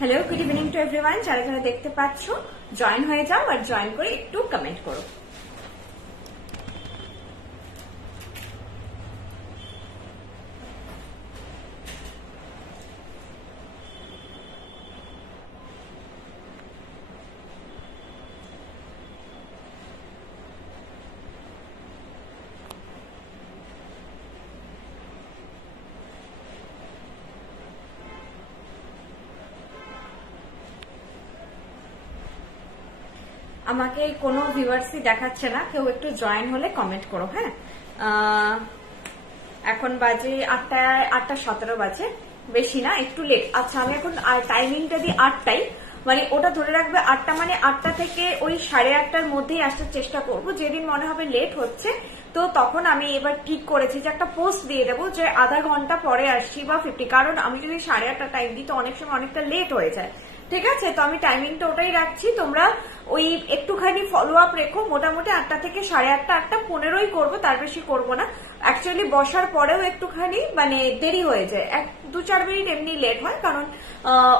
Hello good evening to everyone. যারা যারা দেখতে পাচ্ছ জয়েন হয়ে যাও আর জয়েন করে একটু কমেন্ট করো। আমাকে কোনো ভিউয়ার্সই দেখাচ্ছে না, কেউ একটু জয়েন হলে কমেন্ট করো। হ্যাঁ, এখন বাজে 8:17 বাজে, বেশি না, একটু লেট। আচ্ছা, আমি এখন টাইমিংটা দিই 8টাই, মানে ওটা ধরে রাখবে 8টা, মানে 8টা থেকে ওই 8:30টার মধ্যেই আসার চেষ্টা করব। যেদিন মনে হবে লেট হচ্ছে তো তখন আমি এবার ঠিক করেছি যে একটা পোস্ট দিয়ে দেবো যে আধা ঘন্টা পরে আসছি বা 50, কারণ আমি যদি 8:30টা টাইম দিই তো অনেক সময় অনেকটা লেট হয়ে যায়। ঠিক আছে, তো আমি টাইমিংটা ওটাই রাখছি, তোমরা ওই একটুখানি ফলো আপ রেখো। মোটামুটি 8টা থেকে 8:30, 8:15ই করবো, তার বেশি করবো না। অ্যাকচুয়ালি বসার পরেও একটুখানি মানে দেরি হয়ে যায়, 2-4 মিনিট এমনি লেট হয়, কারণ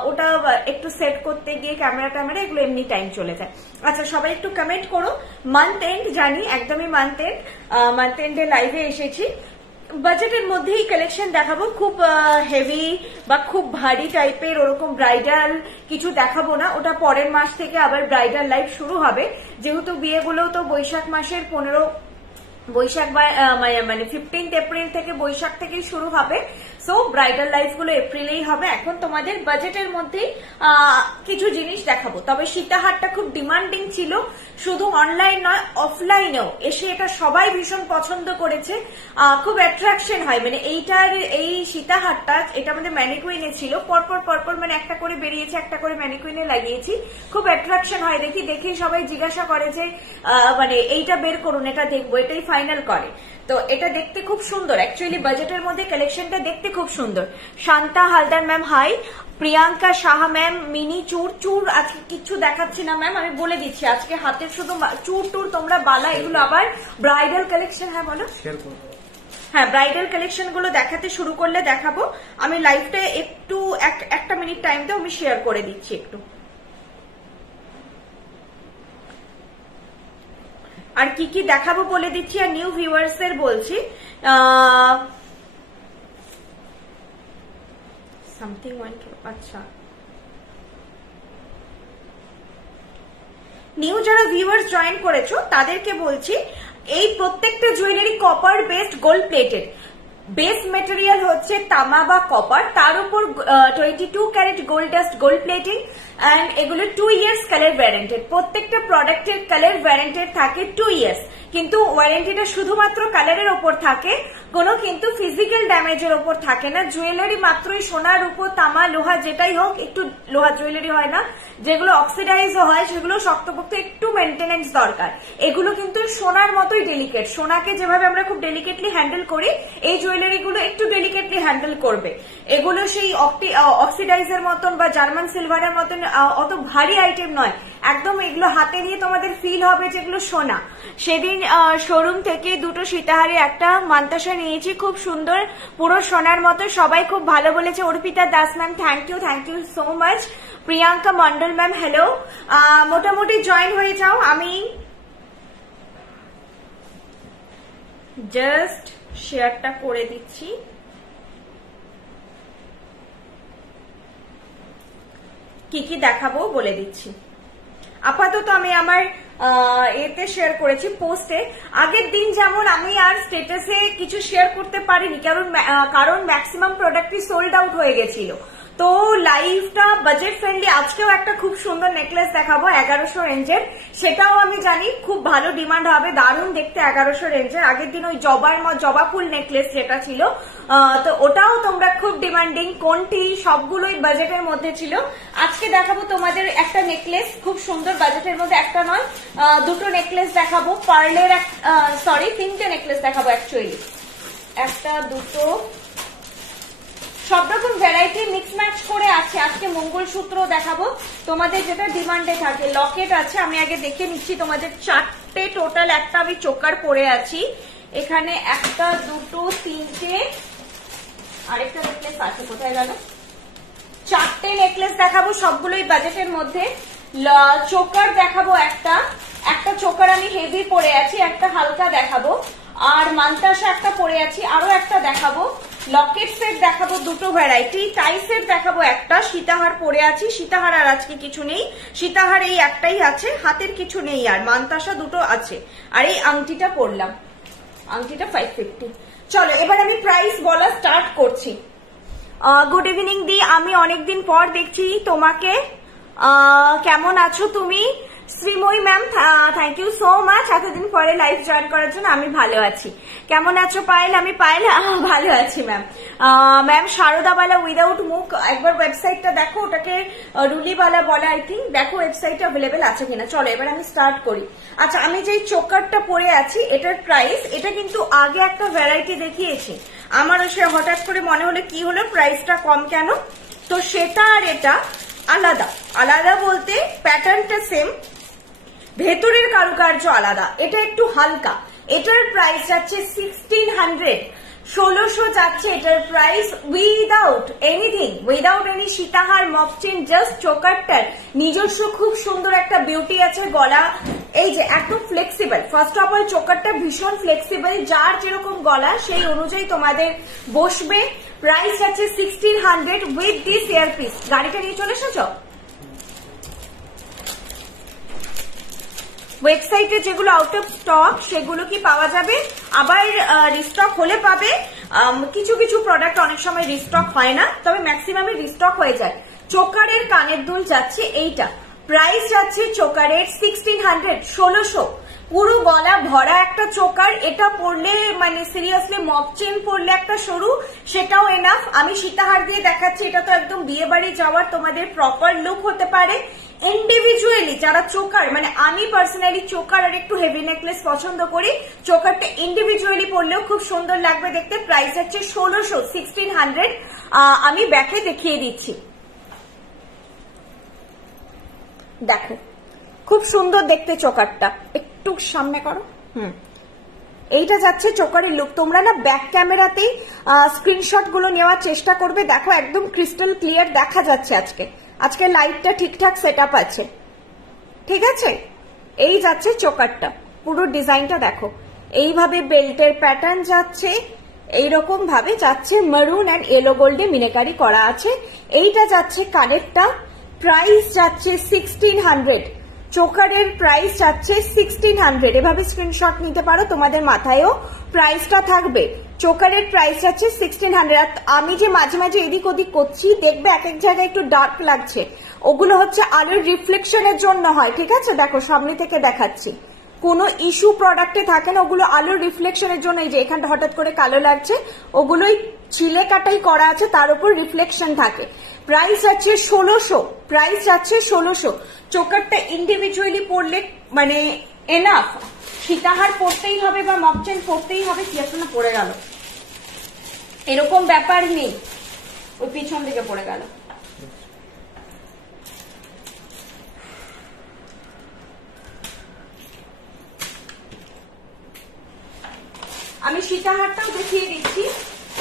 ওটা একটু সেট করতে গিয়ে ক্যামেরা এগুলো এমনি টাইম চলে যায়। আচ্ছা, সবাই একটু কমেন্ট করো। মান্থ এন্ড জানি, একদমই মান্থ এন্ডে লাইভে এসেছি। বাজেটের মধ্যেই কালেকশন দেখাবো, খুব হেভি বা খুব ভারী টাইপের ওরকম ব্রাইডাল কিছু দেখাবো না, ওটা পরের মাস থেকে আবার ব্রাইডাল লাইভ শুরু হবে। যেহেতু বিয়েগুলো তো বৈশাখ মাসের 15 বৈশাখ বা মানে 15 এপ্রিল থেকে, বৈশাখ থেকেই শুরু হবে। সো ব্রাইডাল লাইফ গুলো এপ্রিলেই হবে। এখন তোমাদের বাজেটের মধ্যেই কিছু জিনিস দেখাবো। তবে সীতাহারটা খুব ডিমান্ডিং ছিল, শুধু অনলাইন নয় অফলাইনেও এসে এটা সবাই ভীষণ পছন্দ করেছে। খুব অ্যাট্রাকশন হয়, মানে এই সীতাহারটা, এটা আমাদের ম্যানিকুইনে ছিল, পরপর মানে একটা করে বেরিয়েছে, একটা করে ম্যানিকুইনে লাগিয়েছি। খুব অ্যাট্রাকশন হয়, দেখি সবাই জিজ্ঞাসা করে যে মানে এইটা বের করুন, এটা দেখবো, এটাই ফাইনাল করে। তো এটা দেখতে খুব সুন্দর, অ্যাকচুয়ালি বাজেটের মধ্যে কালেকশনটা দেখতে খুব সুন্দর। Shanta Haldar ma'am hi, Priyanka Saha ma'am, mini চুর আজকে কিচ্ছু দেখাচ্ছি না ম্যাম, আমি বলে দিচ্ছি আজকে হাতের শুধু চুর তোমরা বালা, এগুলো আবার ব্রাইডাল কালেকশন। হ্যাঁ বলো। হ্যাঁ, ব্রাইডাল কালেকশন গুলো দেখাতে শুরু করলে দেখাবো। আমি লাইভটা একটু 1 মিনিট টাইম দাও, আমি শেয়ার করে দিচ্ছি একটু। আর কি দেখাবো বলে দিচ্ছি, আর নিউ ভিউয়ার্স এর বলছি। সামথিং ওয়েন্ট, আচ্ছা, নিউ যারা ভিউয়ার্স জয়েন করেছো তাদেরকে বলছি, এই প্রত্যেকটা jewellery copper based, gold plated. Base material হচ্ছে তামা বা কপার, তার উপর 22 carat gold dust, gold plating, and এগুলো 2 ইয়ার্স কালার ওয়ারেন্টেড। প্রত্যেকটা প্রোডাক্টের কালার ওয়ারেন্টেড থাকে 2 ইয়ার্স, কিন্তু ওয়ারেন্টিটা শুধুমাত্র কালারের ওপর থাকে, কোনো কিন্তু ফিজিক্যাল ড্যামেজের ওপর থাকে না। জুয়েলারি মাত্রই সোনার উপর, তামা লোহা যেটাই হোক, একটু লোহা জুয়েলারি হয় না, যেগুলো অক্সিডাইজও হয় সেগুলো শক্তপোক্ত, একটু মেনটেনেন্স দরকার। এগুলো কিন্তু সোনার মতোই ডেলিকেট, সোনাকে যেভাবে আমরা খুব ডেলিকেটলি হ্যান্ডেল করি, এই জুয়েলারি গুলো একটু ডেলিকেটলি হ্যান্ডেল করবে। এগুলো সেই অক্সিডাইজের মতন বা জার্মান সিলভারের মতন অত ভারী আইটেম নয়, একদম এগুলো হাতে নিয়ে তোমাদের ফিল হবে যেগুলো সোনা। সেদিন শোরুম থেকে দুটো সীতাহারে একটা মান্তাসা নিয়েছি, খুব সুন্দর, পুরো সোনার মতো, সবাই খুব ভালো বলেছে। Arpita Das ma'am thank you so much. Priyanka Mondal ma'am hello, মোটামুটি জয়েন হয়ে যাও। আমি জাস্ট শেয়ারটা করে দিচ্ছি। কি দেখাবো বলে দিচ্ছি। আপাতত আমি আমার এতে শেয়ার করেছি পোস্টে। আগের দিন যেমন আমি আর স্ট্যাটাসে কিছু শেয়ার করতে পারিনি, কারণ ম্যাক্সিমাম প্রোডাক্টই সোল্ড আউট হয়ে গেছিল। তো লাইভটা বাজেট ফ্রেন্ডলি। আজকেও একটা খুব সুন্দর নেকলেস দেখাবো 1100 রেঞ্জের, সেটাও আমি জানি খুব ভালো ডিমান্ড হবে, দারুণ দেখতে 1100 রেঞ্জের। আগের দিন ওই জবা ফুল নেকলেস যেটা ছিল, তো ওটাও তোমরা খুব ডিমান্ডিং, কোনটি, সবগুলোই বাজেটের মধ্যে ছিল। আজকে দেখাবো তোমাদের একটা নেকলেস খুব সুন্দর, বাজেটের মধ্যে একটা নয়, দুটো নেকলেস দেখাবো, পার্লের, সরি 3টে নেকলেস দেখাবো অ্যাকচুয়ালি, একটা দুটো, সব রকম ভ্যারাইটি মিক্স ম্যাচ করে আছে। আজকে মঙ্গলসূত্র দেখাবো তোমাদের, যেটা ডিমান্ডে থাকে। লকেট আছে, আমি আগে দেখে নিচ্ছি তোমাদের 4টে টোটাল, একটা আমি চোকার পরে আছি, এখানে একটা দুটো তিনটে, আরেকটা নেকলেস আছে, কোথায় গেল, 4টে নেকলেস দেখাবো, সবগুলোই বাজেটের মধ্যে। চোকার দেখাবো একটা চোকার আমি হেভি পরে আছি, একটা হালকা দেখাবো, আর মান্তাসা একটা পরে আছি, আরো একটা দেখাবো। লকেট সেট দেখাবো দুটো ভ্যারাইটি, টাই সেট দেখাবো একটা, সীতাহার পরে আছি, সীতাহার আর আজকে কিছু নেই, সীতাহার এই একটাই আছে, হাতের কিছু নেই, আর মান্তাসা দুটো আছে, আর এই আংটিটা পরলাম, আংটিটা 550। চলো এবার আমি প্রাইস বলা স্টার্ট করছি। গুড ইভিনিং দি, আমি অনেকদিন পর দেখছি তোমাকে, কেমন আছো তুমি? Srimoyee ma'am thank you so much এতদিন পরে লাইভ জয়েন করার জন্য। আমি ভালো আছি, কেমন আছো পায়েল? আমি পায়েল ভালো আছি ম্যাম। ম্যাম শারদাবালা উইদাউট মুখ, একবার ওয়েবসাইটটা দেখো, ওটাকে রুলিবালা বলে আই থিঙ্ক, দেখো ওয়েবসাইটটা অ্যাভেলেবেল আছে কিনা। চলো এবার আমি স্টার্ট করি। আচ্ছা আমি যে চোকারটা পরে আছি এটার প্রাইস, এটা কিন্তু আগে একটা ভ্যারাইটি দেখিয়েছি, আমার সে হঠাৎ করে মনে হলো কি হলো প্রাইসটা কম কেন, তো সেটা আর এটা আলাদা। আলাদা বলতে প্যাটার্নটা সেম, ভেতরের কারুকার্য আলাদা, এটা একটু হালকা। এটার প্রাইস যাচ্ছে 1600, 1600 যাচ্ছে এটার price, without anything, without any সীতাহার মকচেন, জাস্ট চোকারটার নিজস্ব খুব সুন্দর একটা বিউটি আছে। গলা এই যে এত ফ্লেক্সিবল, ফার্স্ট অফ অল চোকারটা ভীষণ ফ্লেক্সিবল, যার যেরকম গলা সেই অনুযায়ী তোমাদের বসবে। প্রাইস যাচ্ছে 1600 উইথ দিস ইয়ারপিস। গাড়িটা নিয়ে চলে এসেছো? ওয়েবসাইটে যেগুলো আউট অফ স্টক সেগুলো কি পাওয়া যাবে, আবার রিস্টক হলে পাবে। কিছু কিছু প্রোডাক্ট অনেক সময় রিস্টক হয় না, তবে ম্যাক্সিমামে রিস্টক হয়ে যায়। চোকারের কানের দুল যাচ্ছে এইটা, প্রাইস যাচ্ছে চোকারের 1600, 1600, পুরো গলা ভরা একটা চোকার। এটা পরলে মানে সিরিয়াসলি মক চেন পরলে একটা সরু, সেটাও এনাফ। আমি সীতাহার দিয়ে দেখাচ্ছি, এটা তো একদম বিয়ে বাড়ি যাওয়ার তোমাদের প্রপার লুক হতে পারে। ইন্ডিভিজুয়ালি যারা চোকার, মানে আমি পার্সোনালি চোকার আর একটু হেভি নেকলেস পছন্দ করি, চোকারটা ইন্ডিভিজুয়ালি পরলেও খুব সুন্দর লাগবে দেখতে। প্রাইস হচ্ছে 1600, 1600। আমি ব্যাকে দেখিয়ে দিচ্ছি, দেখো খুব সুন্দর দেখতে চোকারটা, একটু সামনে করো। এইটা যাচ্ছে চোকারের লুক। তোমরা না ব্যাক ক্যামেরাতেই স্ক্রিনশট গুলো নেওয়ার চেষ্টা করবে, দেখো একদম ক্রিস্টাল ক্লিয়ার দেখা যাচ্ছে। আজকে লাইটটা ঠিকঠাক সেট আপ আছে, ঠিক আছে? এই যাচ্ছে চোকারটা, পুরো ডিজাইনটা দেখো, এইভাবে বেল্টের প্যাটার্ন যাচ্ছে, এইরকম ভাবে যাচ্ছে, মেরুন অ্যান্ড ইয়েলো গোল্ডে মিনেকারি করা আছে। এইটা যাচ্ছে কানেরটা, প্রাইস যাচ্ছে 1600, চোকারের প্রাইস যাচ্ছে 1600। এভাবে স্ক্রিনশট নিতে পারো, তোমাদের মাথায়ও প্রাইসটা থাকবে। চোকারের প্রাইস যাচ্ছে 1600। আমি যে মাঝে মাঝে এদিক ওদিক করছি, দেখবে এক এক জায়গায় একটু ডার্ক লাগছে, ওগুলো হচ্ছে আলোর রিফ্লেকশনের জন্য হয়, ঠিক আছে? দেখো সামনে থেকে দেখাচ্ছি, কোনো ইস্যু প্রোডাক্টে থাকে না, ওগুলো আলোর রিফ্লেকশনের জন্য। এই যে এখানটা হঠাৎ করে কালো লাগছে, ওগুলোই ছিলে কাটাই করা আছে, তার উপর রিফ্লেকশন থাকে। প্রাইস যাচ্ছে 1600, প্রাইস যাচ্ছে 1600। চোকারটা ইন্ডিভিজুয়ালি পড়লে মানে এনাফ, সীতাহার পড়তেই হবে বা মকচেন পড়তেই হবে, কি একটা না পড়ে গেল, এরকম ব্যাপার নেই, ওই পিছন দিকে পড়ে গেল। আমি সীতাহারটাও দেখিয়ে দিচ্ছি।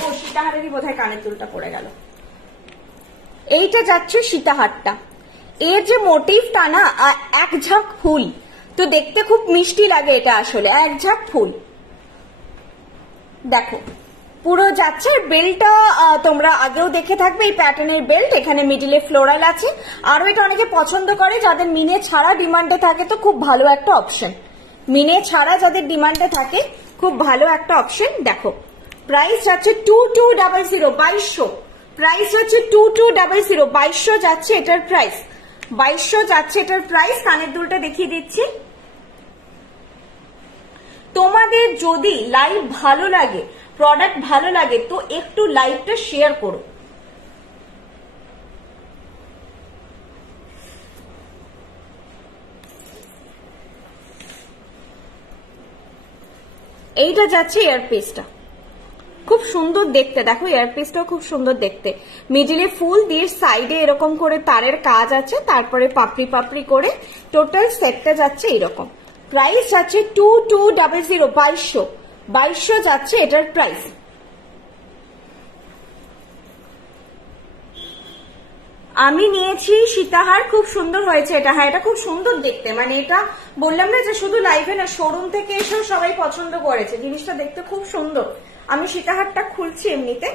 ও সীতাহারেরই বোধহয় কানের দুলটা পড়ে গেল। এইটা যাচ্ছে সীতাহারটা, এর যে মোটিভটা না এক ঝাঁক ফুল, তো দেখতে খুব মিষ্টি লাগে। এটা আসলে এক ঝাঁক ফুল, দেখো পুরো যাচ্ছে। বেল্টটা তোমরা আগেও দেখে থাকবে, এই প্যাটার্নের বেল্ট, এখানে মিডিলে ফ্লোরাল আছে। আরো এটা অনেকে পছন্দ করে, যাদের মিনে ছাড়া ডিমান্ডে থাকে তো খুব ভালো একটা অপশন। মিনে ছাড়া যাদের ডিমান্ডে থাকে খুব ভালো একটা অপশন। দেখো প্রাইস যাচ্ছে 2200, 2200। প্রাইস হচ্ছে 2200, 2200 যাচ্ছে এটার প্রাইস, 2200 যাচ্ছে এটার প্রাইস। কানের দুলটা দেখিয়ে দিচ্ছি। তোমাদের যদি লাইভ ভালো লাগে, প্রোডাক্ট ভালো লাগে, তো একটু লাইভটা শেয়ার করো। এইটা যাচ্ছে ইয়ারপিসটা, খুব সুন্দর দেখতে, দেখো ইয়ারপিসটাও খুব সুন্দর দেখতে। মিডিলে ফুল দিয়ে সাইডে এরকম করে তারের কাজ আছে, তারপরে পাপড়ি পাপড়ি করে টোটাল সেটটা যাচ্ছে এরকম। প্রাইস যাচ্ছে 2200, 2200, 2200 যাচ্ছে এটার প্রাইস। আমি নিয়েছি সীতাহার, খুব সুন্দর হয়েছে এটা। হ্যাঁ, এটা খুব সুন্দর দেখতে, মানে এটা বললাম না যে শুধু লাইভে না, শোরুম থেকে এসেও সবাই পছন্দ করেছে, জিনিসটা দেখতে খুব সুন্দর। আমি সীতাহারটা খুলছি এমনিতে,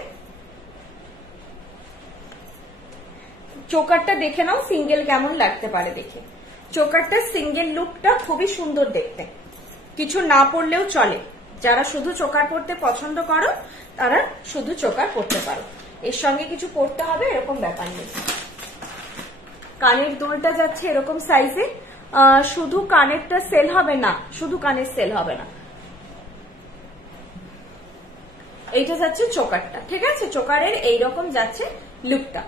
চোকারটা দেখে নাও সিঙ্গেল কেমন লাগতে পারে দেখে। চোকারটা সিঙ্গেল লুকটা খুবই সুন্দর দেখতে, কিছু না পরলেও চলে। যারা শুধু চোকার পরতে পছন্দ করো তারা শুধু চোকার পরতে পারো, এর সঙ্গে কিছু পরতে হবে এরকম ব্যাপার নেই। কানের দুলটা যাচ্ছে এরকম সাইজে, শুধু কানেরটা সেল হবে না, শুধু কানের সেল হবে না, এইটা যাচ্ছে চোকারটা, ঠিক আছে? চোকারের এইরকম যাচ্ছে লুকটা।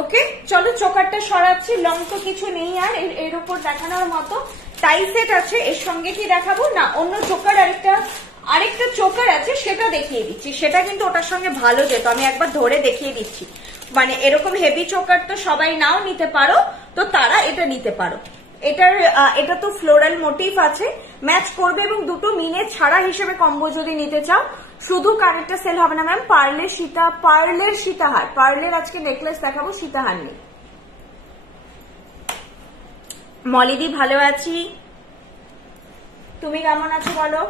ওকে, চলো চোকারটা সরাচ্ছি, লং তো কিছু নেই আর এর উপর দেখানোর মতো। টাই সেট আছে, এর সঙ্গে কি দেখাবো না, অন্য চোকার আরেকটা চোকার আছে সেটা দেখিয়ে দিচ্ছি, সেটা কিন্তু ওটার সঙ্গে ভালো যেত, আমি একবার ধরে দেখিয়ে দিচ্ছি। মানে এরকম হেভি চোকার তো সবাই নাও নিতে পারো, তো তারা এটা নিতে পারো। এটা তো ফ্লোরাল মোটিভ আছে, ম্যাচ করবে, এবং দুটো মিনে ছাড়া হিসেবে কম্বো যদি নিতে চাও, শুধু কানেরটা সেল হবে না ম্যাম। পার্লের সীতাহার, পার্লের আজকে নেকলেস দেখাবো, সীতাহার নেই। মলিদি ভালো আছি, তুমি কেমন আছো বলো?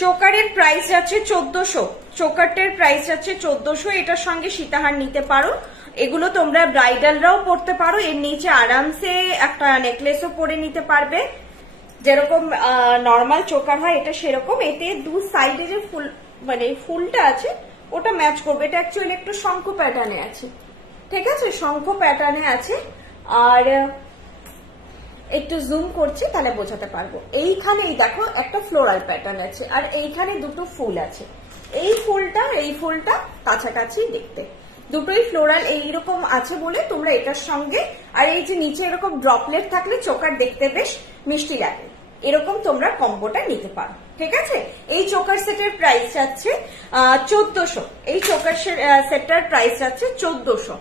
চোকারের প্রাইস যাচ্ছে 1400, চোকারটার প্রাইস যাচ্ছে 1400, এটার সঙ্গে সীতাহার নিতে পারো। এগুলো তোমরা ব্রাইডালরাও পরতে পারো, এর নিচে আরামসে একটা নেকলেসও পরে নিতে পারবে, যেরকম নর্মাল চোকার হয় এটা সেরকম। এতে দু সাইডে যে ফুল, মানে ফুলটা আছে ওটা ম্যাচ করবে। এটা অ্যাকচুয়ালি একটু শঙ্খ প্যাটার্নে আছে, ঠিক আছে? শঙ্খ প্যাটার্নে আছে। আর একটু জুম করছি তাহলে বোঝাতে পারবো। এইখানেই দেখো একটা ফ্লোরাল প্যাটার্ন আছে, আর এইখানে দুটো ফুল আছে। এই ফুলটা কাছাকাছি দেখতে, দুটোই ফ্লোরাল এইরকম আছে বলে তোমরা এটার সঙ্গে, আর এই যে নিচে এরকম ড্রপলেট থাকলে চোকার দেখতে বেশ মিষ্টি লাগে, এরকম তোমরা কম্বোটা নিতে পারো, ঠিক আছে? এই চোকার সেটের প্রাইস যাচ্ছে 1400, এই চোকার সেটটার প্রাইস যাচ্ছে 1400।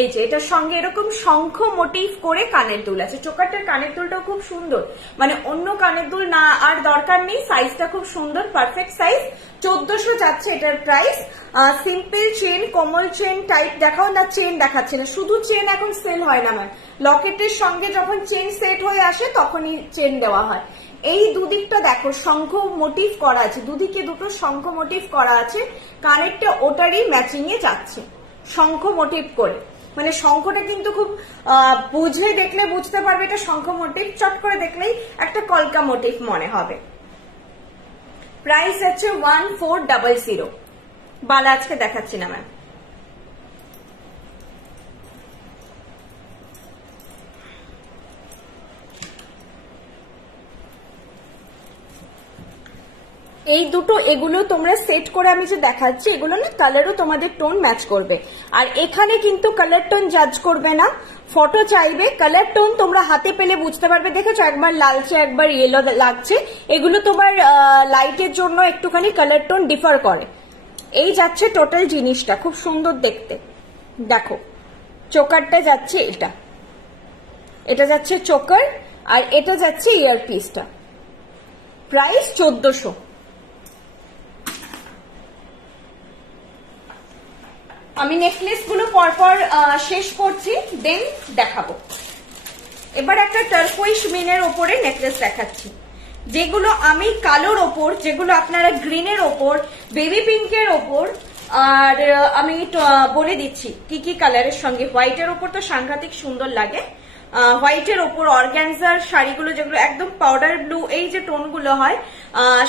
এই যে এটার সঙ্গে এরকম শঙ্খ মোটিভ করে কানের দুল আছে। চোকারটার কানের দুলটাও খুব সুন্দর, মানে অন্য কানের দুল না আর দরকার নেই, সাইজটা খুব সুন্দর, পারফেক্ট সাইজ। 1400 যাচ্ছে এটার প্রাইস। সিম্পল চেন, কোমল চেন টাইপ দেখাও না, চেন দেখাচ্ছে না, শুধু চেন এখন সেল হয় না ম্যাম, লকেটের সঙ্গে যখন চেন সেট হয়ে আসে তখনই চেন দেওয়া হয়। এই দুদিকটা দেখো শঙ্খ মোটিভ করা আছে, দুদিকে দুটো শঙ্খ মোটিভ করা আছে, কানেরটা ওটারই ম্যাচিং এ যাচ্ছে শঙ্খ মোটিভ করে। মানে শঙ্খটা কিন্তু খুব বুঝে দেখলে বুঝতে পারবে এটা শঙ্খ মোটিভ, চট করে দেখলেই একটা কলকা মোটিভ মনে হবে। প্রাইস আছে 1400। বালা আজকে দেখাচ্ছি না ম্যাম। এই দুটো, এগুলো তোমরা সেট করে আমি যে দেখাচ্ছি, এগুলো না কালারও তোমাদের টোন ম্যাচ করবে। আর এখানে কিন্তু কালার টোন জাজ করবে না, ফটো চাইবে, কালার টোন তোমরা হাতে পেলে বুঝতে পারবে। দেখেছো একবার লালচে একবার ইয়েলো লাগছে, এগুলো তোমার লাইটের জন্য একটুখানি কালার টোন ডিফার করে। এই যাচ্ছে টোটাল জিনিসটা, খুব সুন্দর দেখতে। দেখো চোকারটা যাচ্ছে, এটা যাচ্ছে চোকার, আর এটা যাচ্ছে ইয়ারপিসটা। প্রাইস 1400। আমি নেকলেস গুলো পরপর শেষ করছি, দেন দেখাবো। এবার একটা টার্কোইশ মিনের ওপরে নেকলেস দেখাচ্ছি, যেগুলো আমি কালোর ওপর, যেগুলো আপনারা গ্রিনের ওপর, বেবি পিঙ্কের ওপর, আর আমি বলে দিচ্ছি কি কি কালারের সঙ্গে। হোয়াইটের ওপর তো সাংঘাতিক সুন্দর লাগে, হোয়াইটের ওপর অর্গ্যানজার শাড়িগুলো যেগুলো একদম পাউডার ব্লু, এই যে টোনগুলো হয়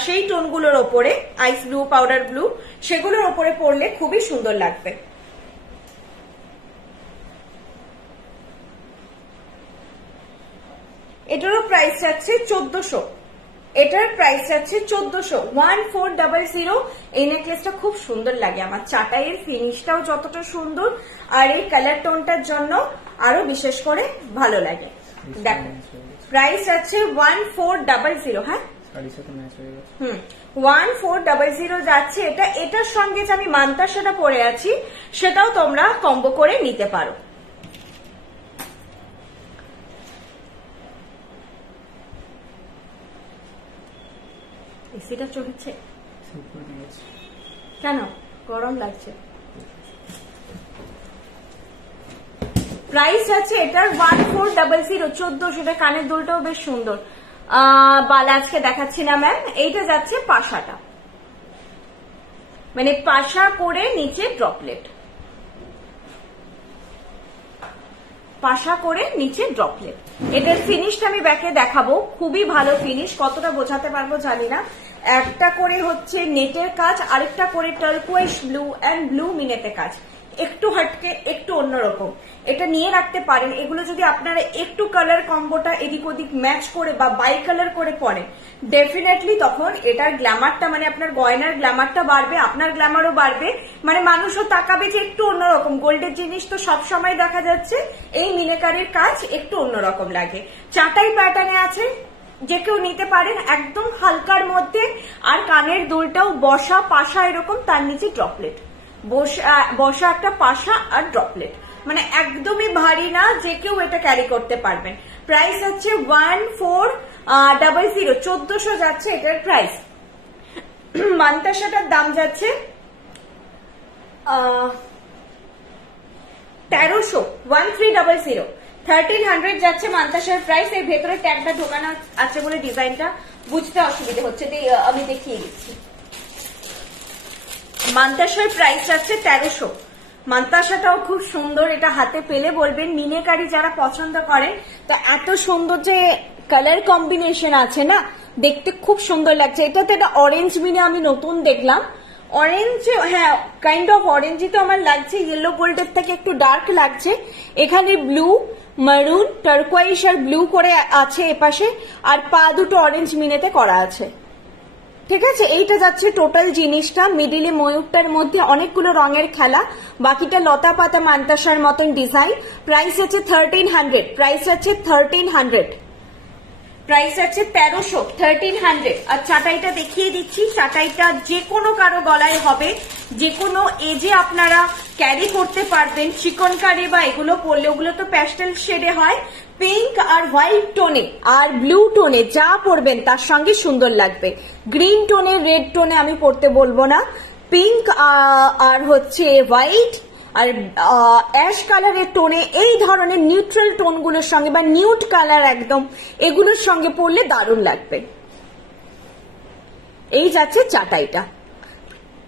সেই টোনগুলোর ওপরে, আইস ব্লু, পাউডার ব্লু, সেগুলোর ওপরে পরলে খুবই সুন্দর লাগবে। এটারও প্রাইস যাচ্ছে 1400, এটার প্রাইস যাচ্ছে 1400, 1400। এই নেকলেসটা খুব সুন্দর লাগে আমার, চাটাইয়ের ফিনিশটাও যতটা সুন্দর, আর এই কালার টোনটার জন্য আরো বিশেষ করে ভালো লাগে। দেখো প্রাইস যাচ্ছে 1400। হ্যাঁ 1400 যাচ্ছে এটা। এটার সঙ্গে যে আমি মান্তাসাটা পরে আছি সেটাও তোমরা কম্বো করে নিতে পারো। এসিটা চলছে কেন? গরম লাগছে। প্রাইস আছে এটার 1400, 1400। কানের দুলটাও বেশ সুন্দর। বালা আজকে দেখাচ্ছি না ম্যাম। এইটা যাচ্ছে পাশাটা, মানে পাশা করে নিচে ড্রপলেট, পাশা করে নিচে ড্রপলেট। এটার ফিনিশটা আমি ব্যাকে দেখাবো, খুবই ভালো ফিনিশ। কতটা বোঝাতে পারবো জানি না। একটা করে হচ্ছে নেটের কাজ, আরেকটা করে টার্কোয়েশ ব্লু এন্ড ব্লু মিনেতে কাজ, একটু হটকে, একটু অন্যরকম। এটা নিয়ে রাখতে পারেন। এগুলো যদি আপনারা একটু কালার কম্বোটা এদিক ওদিক ম্যাচ করে বা বাই কালার করে পরেন, ডেফিনেটলি তখন এটার গ্ল্যামারটা, মানে আপনার গয়নার গ্ল্যামারটা বাড়বে, আপনার গ্ল্যামারও বাড়বে। মানে মানুষও তাকাবে যে একটু অন্যরকম। গোল্ডের জিনিস তো সবসময় দেখা যাচ্ছে, এই মিনেকারির কাজ একটু অন্যরকম লাগে। চাটাই প্যাটার্নে আছে, যে কেউ নিতে পারেন, একদম হালকার মধ্যে। আর কানের দুলটাও বসা পাশা এরকম, তার নিচে ড্রপলেট, বসা একটা পাশা আর ড্রপলেট, মানে একদমই ভারী না, যে কেউ এটা ক্যারি করতে পারবেন। প্রাইস হচ্ছে 1400, 1400 যাচ্ছে এটার প্রাইস। মান্তাসাটার দাম যাচ্ছে 1300, 1300, 1300 যাচ্ছে মান্তাসার প্রাইস। এর ভেতরে ট্যাগটা ঢোকানো আছে বলে ডিজাইনটা বুঝতে অসুবিধা হচ্ছে, আমি দেখিয়ে দিচ্ছি। মান্তাসার প্রাইস যাচ্ছে 1300। মান্তাসাটাও খুব সুন্দর, এটা হাতে পেলে বলবেন মিনেকারি যারা পছন্দ করেন। তো এত সুন্দর যে কালার কম্বিনেশন আছে না, দেখতে খুব সুন্দর লাগছে। এটাতে একটা অরেঞ্জ মিনে আমি নতুন দেখলাম, অরেঞ্জ, হ্যাঁ কাইন্ড অফ অরেঞ্জই তো আমার লাগছে, ইয়েলো গোল্ডের থেকে একটু ডার্ক লাগছে। এখানে ব্লু, মারুন, টার্কোয়াইশ আর ব্লু করে আছে এপাশে, আর পা দুটো অরেঞ্জ মিনেতে করা আছে। ঠিক আছে, এইটা যাচ্ছে টোটাল জিনিসটা। মিডিলে ময়ূরটার মধ্যে অনেকগুলো রঙের খেলা, বাকিটা লতা পাতা মান্তাসার মতন ডিজাইন। প্রাইস আছে 1300, প্রাইস আছে 1300, প্রাইস আছে 1300, 1300। আর চাটাইটা দেখিয়ে দিচ্ছি। চাটাইটা যে কোনো কারো গলায় হবে, যে কোনো এজে আপনারা ক্যারি করতে পারবেন। চিকনকারি বা এগুলো পরলে, ওগুলো তো প্যাস্টেল শেডে হয়, পিঙ্ক আর হোয়াইট টোনে আর ব্লু টোনে যা পরবেন তার সঙ্গে সুন্দর লাগবে। গ্রিন টোনে, রেড টোনে আমি পরতে বলবো না। পিঙ্ক আর হচ্ছে হোয়াইট আর অ্যাশ কালারের টোনে, এই ধরনের নিউট্রাল টোনগুলোর সঙ্গে বা নিউড কালার একদম, এগুলোর সঙ্গে পরলে দারুণ লাগবে। এই যাচ্ছে চাটাইটা,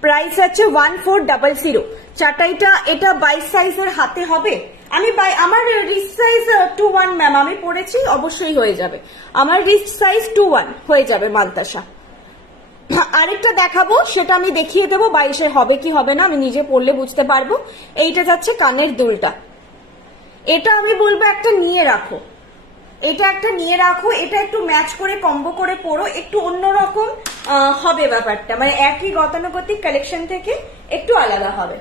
প্রাইস আছে 1400। চাটাইটা এটা 22 সাইজের হাতে হবে। আমার রিস্ট সাইজ 21 ম্যাম, আমি পড়েছি, অবশ্যই হয়ে যাবে। আমার রিস্ট সাইজ 21 হয়ে যাবে মান্তাসা। আরেকটা দেখাবো, সেটা আমি দেখিয়ে দেবো 22 হবে কি হবে না, আমি নিজে পড়লে বুঝতে পারবো। এইটা যাচ্ছে কানের দুলটা, এটা আমি বলবো একটা নিয়ে রাখো, এটা একটা নিয়ে রাখো। এটা একটু ম্যাচ করে কম্বো করে পরো, একটু অন্যরকম হবে ব্যাপারটা, মানে একই গতানুগতিক কালেকশন থেকে একটু আলাদা হবে।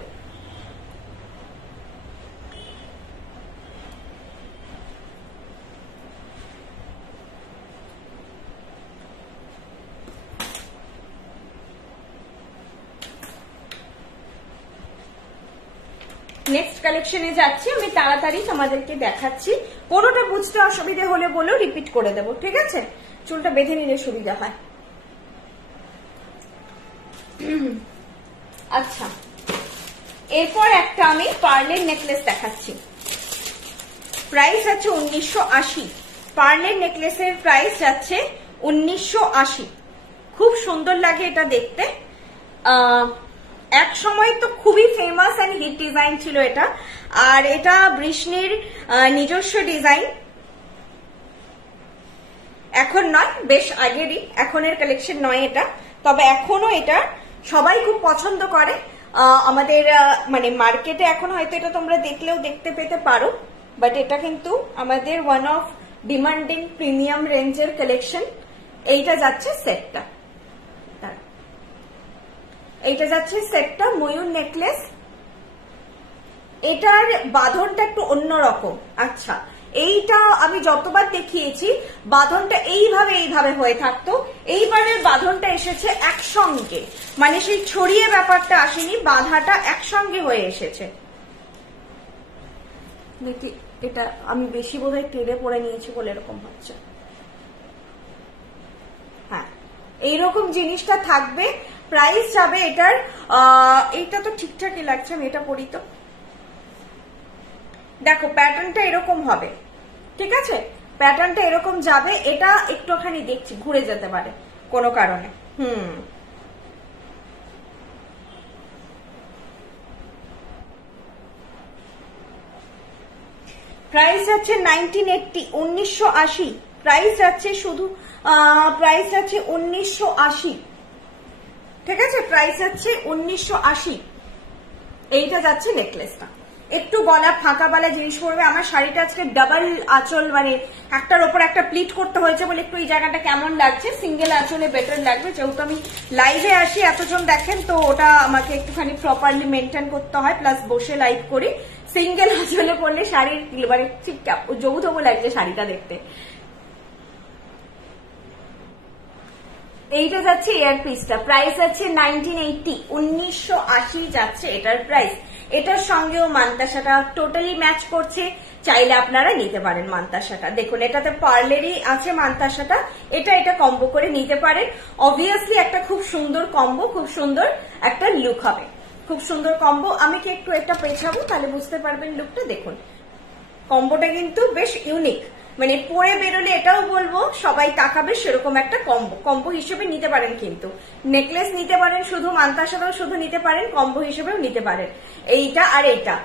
নেক্সট কালেকশনে যাচ্ছি, আমি তাড়াতাড়ি তোমাদেরকে দেখাচ্ছি। কোনোটা বুঝতে অসুবিধা হলে বলো, রিপিট করে দেবো, ঠিক আছে? চুলটা বেঁধে নিলে সুবিধা হয়। আচ্ছা, এরপর একটা আমি পার্লের নেকলেস দেখাচ্ছি। প্রাইস আছে 1980। পার্লের নেকলেসের প্রাইস যাচ্ছে 1980। খুব সুন্দর লাগে এটা দেখতে। এক সময় তো খুবই ফেমাস এন্ড হিট ডিজাইন ছিল এটা। আর এটা বৃষ্ণির নিজস্ব ডিজাইন, এখন নয়, বেশ আগেরই, এখনের কালেকশন নয় এটা। তবে এখনো এটা সবাই খুব পছন্দ করে। আমাদের মানে মার্কেটে এখন হয়তো এটা তোমরা দেখলেও দেখতে পেতে পারো, বাট এটা কিন্তু আমাদের ওয়ান অফ ডিমান্ডিং প্রিমিয়াম রেঞ্জের কালেকশন। এইটা যাচ্ছে সেটটা, এইটা যাচ্ছে সেটটা ময়ূর নেকলেস। এটার বাঁধনটা একটু অন্যরকম। আচ্ছা, এইটা আমি যতবার দেখিয়েছি বাঁধনটা এইভাবে হয়ে থাকতো, এইবারের বাঁধনটা এসেছে একসঙ্গে, মানে সেই ছড়িয়ে ব্যাপারটা আসেনি, বাঁধাটা একসঙ্গে হয়ে এসেছে। দেখি, এটা আমি বেশি বোধহয় টেনে পরে নিয়েছি বলে এরকম হচ্ছে। হ্যাঁ, এইরকম জিনিসটা থাকবে। প্রাইস যাবে এটার, এইটা তো ঠিকঠাকই লাগছে, আমি এটা পরি তো, দেখো প্যাটার্নটা এরকম হবে, ঠিক আছে, প্যাটার্নটা এরকম যাবে। এটা একটুখানি দেখছি ঘুরে যেতে পারে কোনো কারণে। প্রাইস যাচ্ছে 1980, 1980 প্রাইস যাচ্ছে, শুধু প্রাইস যাচ্ছে 1980, ঠিক আছে, প্রাইস যাচ্ছে 1980। এইটা যাচ্ছে নেকলেসটা, একটু গলা ফাঁকা বালা জিনিস পড়বে। আমার শাড়িটা আজকে ডাবল আঁচল, মানে একটার ওপর একটা প্লিট করতে হয়েছে বলে একটু এই জায়গাটা কেমন লাগছে, সিঙ্গেল আঁচলে বেটার লাগবে, যেহেতু আমি লাইভে আসি এতজন দেখেন, তো ওটা আমাকে একটুখানি প্রপারলি মেনটেন করতে হয়, প্লাস বসে লাইভ করি। সিঙ্গেল আঁচলে পড়লে শাড়ির মানে ঠিক যৌথ লাগছে শাড়িটা দেখতে। এইটা যাচ্ছে এয়ার পিসটা, প্রাইস আছে 1980, 1980 যাচ্ছে এটার প্রাইস। এটার সঙ্গেও মান্তাসাটা টোটালি ম্যাচ করছে, চাইলে আপনারা নিতে পারেন মান্তাসাটা। দেখুন এটাতে পার্লেরই আছে মান্তাসাটা, এটা কম্বো করে নিতে পারেন। অবভিয়াসলি একটা খুব সুন্দর কম্বো, খুব সুন্দর একটা লুক হবে, খুব সুন্দর কম্বো। আমি কি একটু এটা পেছাবো তাহলে বুঝতে পারবেন লুকটা। দেখুন কম্বোটা কিন্তু বেশ ইউনিক, মানে পরে বেরোলে এটাও বলবো সবাই তাকাবে সেরকম একটা কম্বো হিসেবে নিতে পারেন। কিন্তু নেকলেস নিতে পারেন, শুধু মান্তাসাটাও শুধু নিতে পারেন, কম্বো হিসেবেও নিতে পারেন। এইটা আর এইটা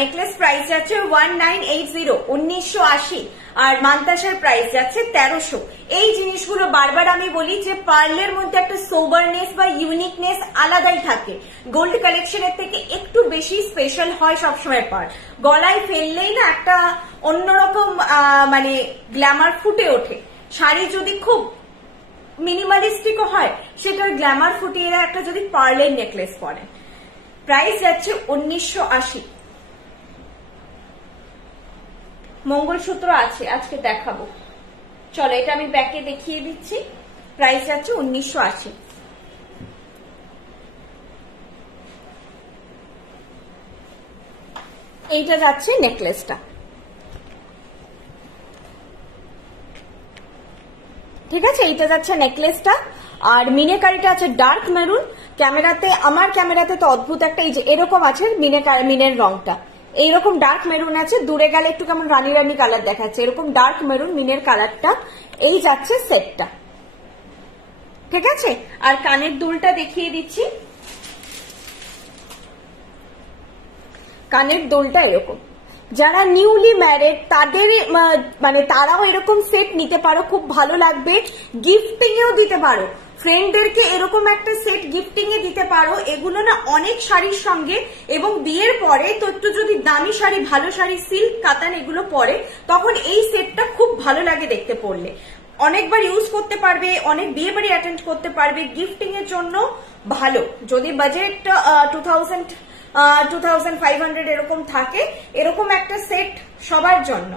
নেকলেস প্রাইস যাচ্ছে 1980, 1980, আর মান্তাসার প্রাইস যাচ্ছে 1300। এই জিনিসগুলো বারবার আমি বলি যে পার্লের মধ্যে একটা সোবারনেস বা ইউনিকনেস আলাদাই থাকে, গোল্ড কালেকশনের থেকে একটু বেশি স্পেশাল হয় সবসময় পার্ল। গলায় ফেললেই না একটা অন্যরকম মানে গ্ল্যামার ফুটে ওঠে। শাড়ি যদি খুব মিনিমালিস্টিকও হয়, সেটার গ্ল্যামার ফুটিয়ে একটা যদি পার্লের নেকলেস পরে। প্রাইস যাচ্ছে 1980। মঙ্গলসূত্র আছে আজকে দেখাবো, চলো এটা আমি ব্যাকে দেখিয়ে দিচ্ছি। প্রাইস যাচ্ছে 1980। এইটা যাচ্ছে নেকলেসটা, ঠিক আছে, এইটা যাচ্ছে নেকলেসটা। আর মিনেকারিটা আছে ডার্ক মেরুন, ক্যামেরাতে, আমার ক্যামেরাতে তো অদ্ভুত একটা এই যে এরকম আছে মিনের রংটা, এইরকম ডার্ক মেরুন আছে, দূরে গেলে একটু কেমন রানী রানী কালার দেখাচ্ছে, এরকম ডার্ক মেরুন মিনের কালারটা। এই যাচ্ছে সেটটা, ঠিক আছে। আর কানের দুলটা দেখিয়ে দিচ্ছি, কানের দুলটা এরকম। যারা নিউলি ম্যারেড তাদের মানে তারাও এরকম সেট নিতে পারো, খুব ভালো লাগবে, গিফটিং এও দিতে পারো, ফ্রেন্ডদেরকে এরকম একটা সেট গিফটিং এ দিতে পারো। এগুলো না অনেক শাড়ির সঙ্গে, এবং বিয়ের পরে তো একটু যদি দামি শাড়ি, ভালো শাড়ি, সিল্ক কাতান এগুলো পরে, তখন এই সেটটা খুব ভালো লাগে দেখতে পড়লে। অনেকবার ইউজ করতে পারবে, অনেক বিয়ে বাড়ি অ্যাটেন্ড করতে পারবে, গিফটিং এর জন্য ভালো। যদি বাজেট 2500 এরকম থাকে, এরকম একটা সেট সবার জন্য।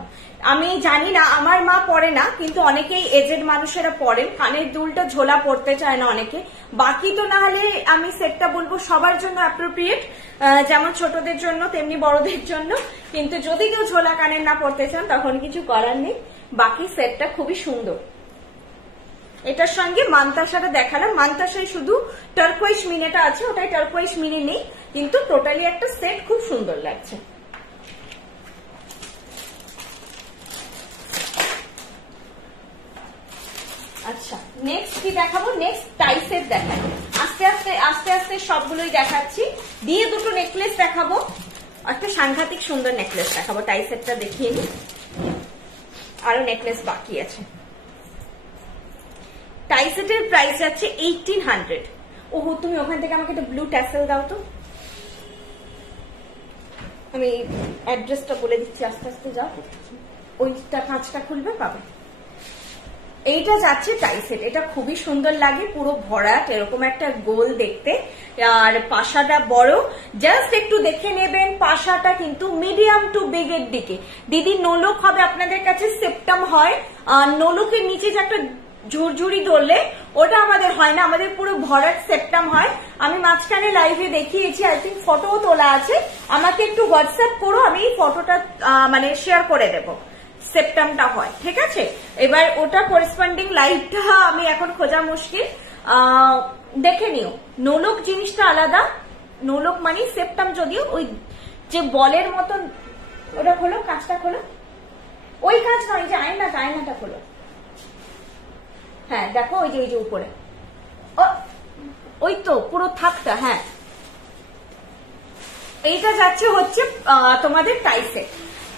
আমি জানি না, আমার মা পরে না, কিন্তু অনেকেই এজেড মানুষেরা পরেন, কানের দুলটা ঝোলা পড়তে চায় না অনেকে। বাকি তো না হলে আমি সেটটা বলবো সবার জন্য অ্যাপ্রোপ্রিয়েট, যেমন ছোটদের জন্য তেমনি বড়দের জন্য। কিন্তু যদি কেউ ঝোলা কানের না পড়তে চান তখন কিছু করার নেই, বাকি সেটটা খুবই সুন্দর। এটার সঙ্গে মান্তাসাটা দেখালাম, মান্তাসায় শুধু টার্কোয়েস মিনেটা আছে, ওটাই টার্কোয়েস মিনে নেই, কিন্তু টোটালি একটা সেট খুব সুন্দর লাগছে। আচ্ছা নেক্সট কি দেখাবো, নেক্সট টাইসেট দেখাবো, আস্তে আস্তে আস্তে আস্তে সবগুলোই দেখাচ্ছি। দিয়ে দুটো নেকলেস দেখাবো, একটা সাংঘাতিক সুন্দর নেকলেস দেখাবো। টাইসেটটা দেখিয়ে নি, আরো নেকলেস বাকি আছে। টাইসেটের প্রাইস যাচ্ছে 1800। ওহো, তুমি ওখান থেকে আমাকে একটা ব্লু ট্যাসেল দাও তো, আমি অ্যাড্রেসটা বলে দিচ্ছি, আস্তে আস্তে যাও, ওইটা কাঁচটা খুলবে পাবে। এইটা যাচ্ছে টাইসেট, এটা খুবই সুন্দর লাগে, পুরো ভরাট এরকম একটা গোল দেখতে, আর পাশাটা বড়, জাস্ট একটু দেখে নেবেন। পাশাটা কিন্তু মিডিয়াম টু বিগ এর দিকে। দিদি নোলক হবে আপনাদের কাছে, সেপ্টাম হয়, আর নোলকের নিচে যে একটা ঝুরঝুরি ডলে ওটা আমাদের হয় না, আমাদের পুরো ভরাট সেপ্টাম হয়। আমি মাঝখানে লাইভে দেখিয়েছি, আই থিঙ্ক ফটোও তোলা আছে, আমাকে একটু হোয়াটসঅ্যাপ করো, আমি ফটোটা মানে শেয়ার করে দেবো। সেপ্টামটা হয়, ঠিক আছে। এবার ওটা করেসপন্ডিং লাইটটা আমি এখন খোঁজা মুশকিল, দেখে নিও। নোলক জিনিসটা আলাদা, নোলক মানে সেপ্টাম, যদিও ওই যে বলের মতন, ওটা খোলো, কাজটা খোলো, ওই কাজ নয়, যে আয়নাটা খোলো। হ্যাঁ দেখো, ওই যে উপরে ওই তো পুরো থাকটা। হ্যাঁ, এইটা যাচ্ছে হচ্ছে তোমাদের টাইসেট,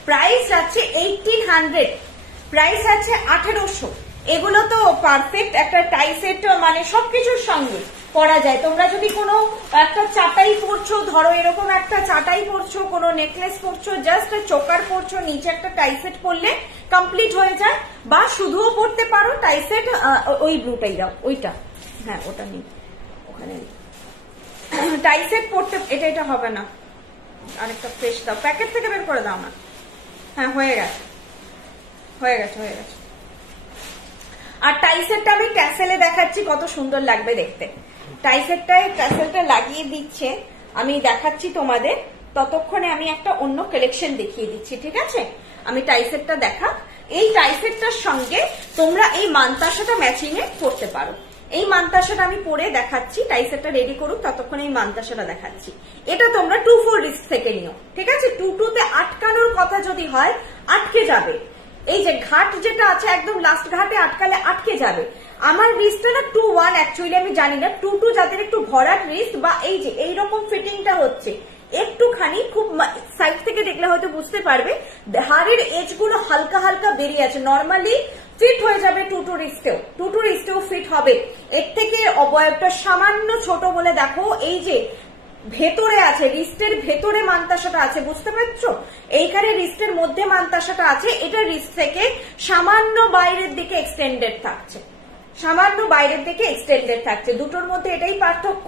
প্রাইস যাচ্ছে 1800, প্রাইস আছে 1800। এগুলো তো পারফেক্ট একটা টাইসেট, মানে সবকিছুর সঙ্গে পরা যায়। তোমরা যদি কোনো একটা চাটাই পরছো, ধরো এরকম একটা চাটাই পরছো, কোনো নেকলেস পরছো, জাস্ট চোকার পরছো, নিচে একটা টাইসেট পরলে কমপ্লিট হয়ে যায়। বা শুধুও পরতে পারো টাইসেট, ওই ব্লুটাই দাও, ওইটা। হ্যাঁ ওটা নেই ওখানে, টাইসেট পরতে এটা হবে না, আরেকটা ফ্রেশ দাও, প্যাকেট থেকে বের করে দাও না। হ্যাঁ হয়ে গেছে। আর টাইসেটটা আমি ক্যাসেলে দেখাচ্ছি, কত সুন্দর লাগবে দেখতে। টাইসেটটায় ক্যাসেলটা লাগিয়ে দিচ্ছে, আমি দেখাচ্ছি তোমাদের। ততক্ষণে আমি একটা অন্য কালেকশন দেখিয়ে দিচ্ছি, ঠিক আছে। আমি টাইসেটটা দেখা, এই টাইসেটটার সঙ্গে তোমরা এই মানতাসাটা ম্যাচিং এ করতে পারো। এই মানতাসাটা আমি পরে দেখাচ্ছি, টাইসেটটা রেডি করুক, ততক্ষণ এই মানতাসাটা দেখাচ্ছি। এটা তোমরা 2-4 রিস্ক থেকে নিও, ঠিক আছে। 2-2 আটকানোর কথা যদি হয়, আটকে যাবে। এই যে ঘাট যেটা আছে, একদম লাস্ট ঘাটে আটকালে আটকে যাবে। আমার রিস্টটা না 2-1, অ্যাকচুয়ালি আমি জানি না 2-2 যাদের একটু ভরাট রিস্ট, বা এই যে এইরকম ফিটিংটা হচ্ছে, একটুখানি খুব সাইড থেকে দেখলে হয়তো বুঝতে পারবে হাড়ের এজ গুলো হালকা হালকা বেরিয়ে আছে। নর্মালি ফিট হয়ে যাবে 2-2 রিস্টেও ফিট হবে। এর থেকে অবয়বটা সামান্য ছোট বলে দেখো, এই যে ভেতরে আছে, রিস্টের ভেতরে মানতাসাটা আছে, বুঝতে পারছো। এইখানে রিস্টের মধ্যে মানতাসাটা আছে, এটা রিস্ট থেকে সামান্য বাইরের দিকে এক্সটেন্ডেড থাকছে, দুটোর মধ্যে এটাই পার্থক্য।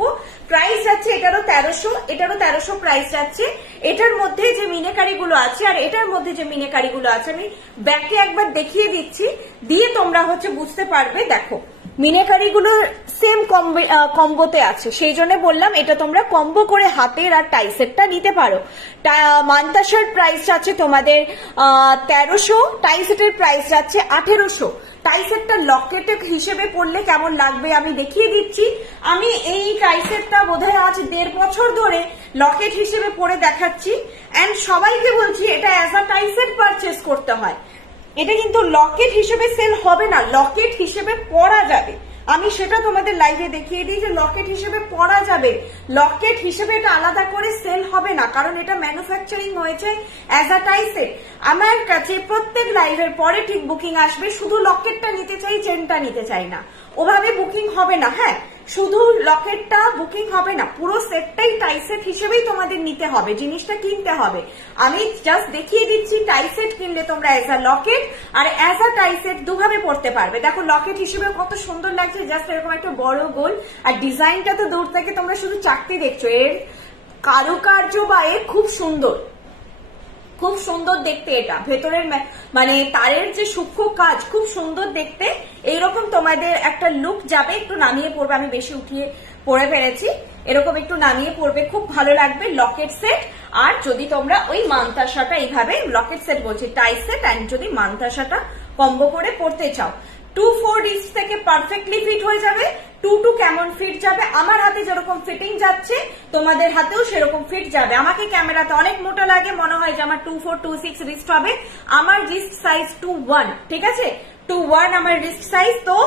প্রাইস যাচ্ছে এটারও 1300, প্রাইস যাচ্ছে। এটার মধ্যে যে মিনেকারিগুলো আছে আর এটার মধ্যে যে মিনেকারিগুলো আছে, আমি ব্যাকে একবার দেখিয়ে দিচ্ছি, দিয়ে তোমরা হচ্ছে বুঝতে পারবে। দেখো মিনেকারিগুলো সেম কম্বোতে আছে, সেই জন্য বললাম এটা তোমরা কম্বো করে হাতের আর টাইসেটটা নিতে পারো। মানতাসার প্রাইস যাচ্ছে তোমাদের 1300, টাইসেটের প্রাইস যাচ্ছে 1800। টাইসেটটা লকেট হিসেবে পড়লে কেমন লাগবে আমি দেখিয়ে দিচ্ছি। আমি এই টাইসেটটা বোধহয় আজ 1.5 বছর ধরে লকেট হিসেবে পরে দেখাচ্ছি, এন্ড সবাইকে বলছি এটা অ্যাজ আ টাইসেট পারচেস করতে হয়। এটা কিন্তু লকেট হিসেবে সেল হবে না, লকেট হিসেবে পরা যাবে। আমি সেটা তোমাদের লাইভে দেখিয়ে দিই যে লকেট হিসেবে পরা যাবে, লকেট হিসেবে এটা আলাদা করে সেল হবে না, কারণ এটা ম্যানুফ্যাকচারিং হয়েছে অ্যাজ আ টাইসেট। আমার কাছে প্রত্যেক লাইভের পরে ঠিক বুকিং আসবে, শুধু লকেটটা নিতে চাই, চেনটা নিতে চাই না, ওভাবে বুকিং হবে না। হ্যাঁ, শুধু লকেটটা বুকিং হবে না, পুরো সেটটাই টাইসেট হিসেবেই তোমাদের নিতে হবে, জিনিসটা কিনতে হবে। আমি জাস্ট দেখিয়ে দিচ্ছি, টাইসেট কিনলে তোমরা অ্যাজ আ লকেট আর অ্যাজ আ টাইসেট দুভাবে পড়তে পারবে। দেখো লকেট হিসেবে কত সুন্দর লাগছে, জাস্ট এরকম একটা বড় গোল, আর ডিজাইনটা তো দূর থেকে তোমরা শুধু চাকতি দেখছো, এর কারুকার্য বা এর খুব সুন্দর দেখতে। এটা ভেতরের মানে তারের যে সূক্ষ্ম কাজ খুব সুন্দর দেখতে। এইরকম তোমাদের একটা লুক যাবে, একটু নামিয়ে পড়বে, আমি বেশি উঠিয়ে পরে ফেলেছি, এরকম একটু নামিয়ে পড়বে, খুব ভালো লাগবে লকেট সেট। আর যদি তোমরা ওই মানতাসাটা এইভাবে, লকেট সেট বলছি, টাই সেট, এন্ড যদি মানতাসাটা কম্বো করে পড়তে চাও, 2-4 রিস্ট থেকে পারফেক্টলি ফিট হয়ে যাবে। 2-2 কেমন ফিট যাবে, আমার হাতে যেরকম ফিটিং যাচ্ছে তোমাদের হাতেও সেরকম ফিট যাবে। আমাকে ক্যামেরাতে অনেক মোটা লাগে, মনে হয় যে আমার 2-4, 2-6 রিস্ট হবে। আমার রিস্ট সাইজ 2-1, ঠিক আছে, 2-1 আমার রিস্ট সাইজ, তো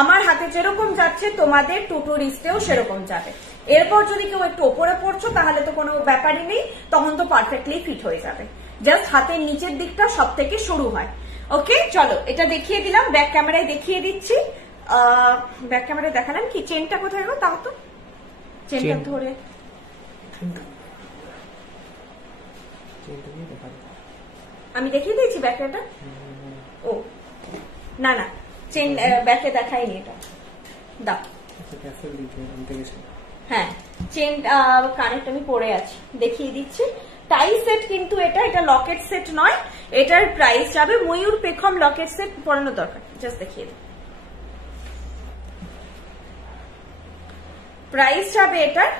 আমার হাতে যেরকম যাচ্ছে তোমাদের 2-2 রিস্টেও সেরকম যাবে। এরপর যদি কেউ একটু ওপরে পড়ছো তাহলে তো কোনো ব্যাপারই নেই, তখন তো পারফেক্টলি ফিট হয়ে যাবে। জাস্ট হাতের নিচের দিকটা সব থেকে সরু হয়। ওকে, চলো এটা দেখিয়ে দিলাম, ব্যাক ক্যামেরায় দেখিয়ে দিচ্ছি। ব্যাক ক্যামেরায় দেখালাম কি, চেনটা কোথায় গো, তাও তো চেনটা ধরে আমি দেখিয়ে দিয়েছি ব্যাকটা। ও না না, চেন ব্যাকে দেখাইনি, এটা দাও। হ্যাঁ, চেন কানেক্ট আমি পরে আছি, দেখিয়ে দিচ্ছি। টাই সেট কিন্তু এটা লকেট সেট নয়, এটার প্রাইস যাবে, ময়ূর পেখম লকেট সেট পরানোর দরকার, জাস্ট দেখিয়ে দিই। প্রাইস যাবে এটার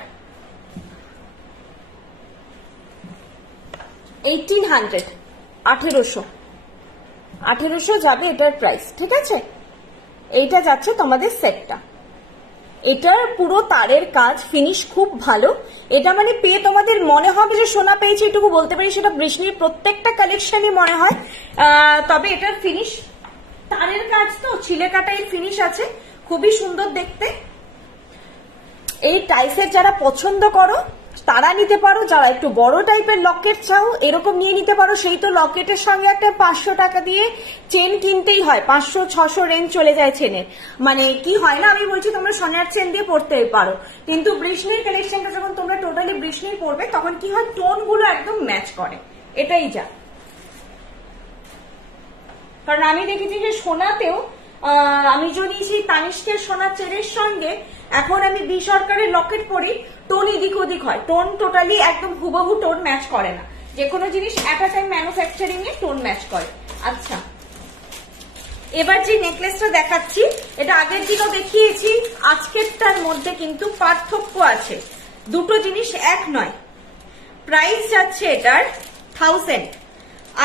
1800, 1800। 1800 যাবে এটার প্রাইস, ঠিক আছে। এইটা যাচ্ছে তোমাদের সেটটা। এটার পুরো তারের কাজ, ফিনিশ খুব ভালো। এটা মানে পেয়ে তোমাদের মনে হবে যে সোনা পেয়েছে, এটুকু বলতে পারি। সেটা বৃষ্ণির প্রত্যেকটা কালেকশনই মনে হয়। তবে এটার ফিনিশ, তারের কাজ তো ছিলে কাটাই ফিনিশ আছে, খুবই সুন্দর দেখতে। এই টাইপের যারা পছন্দ করো তারা নিতে পারো। যারা একটু বড় টাইপের লকেট চাও এরকম নিয়ে নিতে পারো। সেই তো লকেটের সঙ্গে একটা 500 টাকা দিয়ে চেন কিনতেই হয়, 500-600 রেঞ্জ চলে যায় চেনের। মানে কি হয় না, আমি বলছি তোমরা সোনার চেন দিয়ে পড়তেই পারো, কিন্তু বৃষ্ণির কালেকশনটা যখন তোমরা টোটালি বৃষ্ণির পড়বে তখন কি হয়, টোন গুলো একদম ম্যাচ করে, এটাই যা। কারণ আমি দেখেছি যে সোনাতেও আমি যদি সেই তানিষ্কের সোনার চেনের সঙ্গে এখন আমি বি সরকারের লকেট পরি, টোন এদিক ওদিক হয়, টোন টোটালি একদম হুবহু টোন ম্যাচ করে না। যে কোনো জিনিস এট আ টাইম ম্যানুফ্যাকচারিং এ টোন ম্যাচ করে। আচ্ছা, এবার যে নেকলেসটা দেখাচ্ছি এটা আগের দিনও দেখিয়েছি, আজকেরটার মধ্যে কিন্তু পার্থক্য আছে, দুটো জিনিস এক নয়। প্রাইস যাচ্ছে এটার 1000,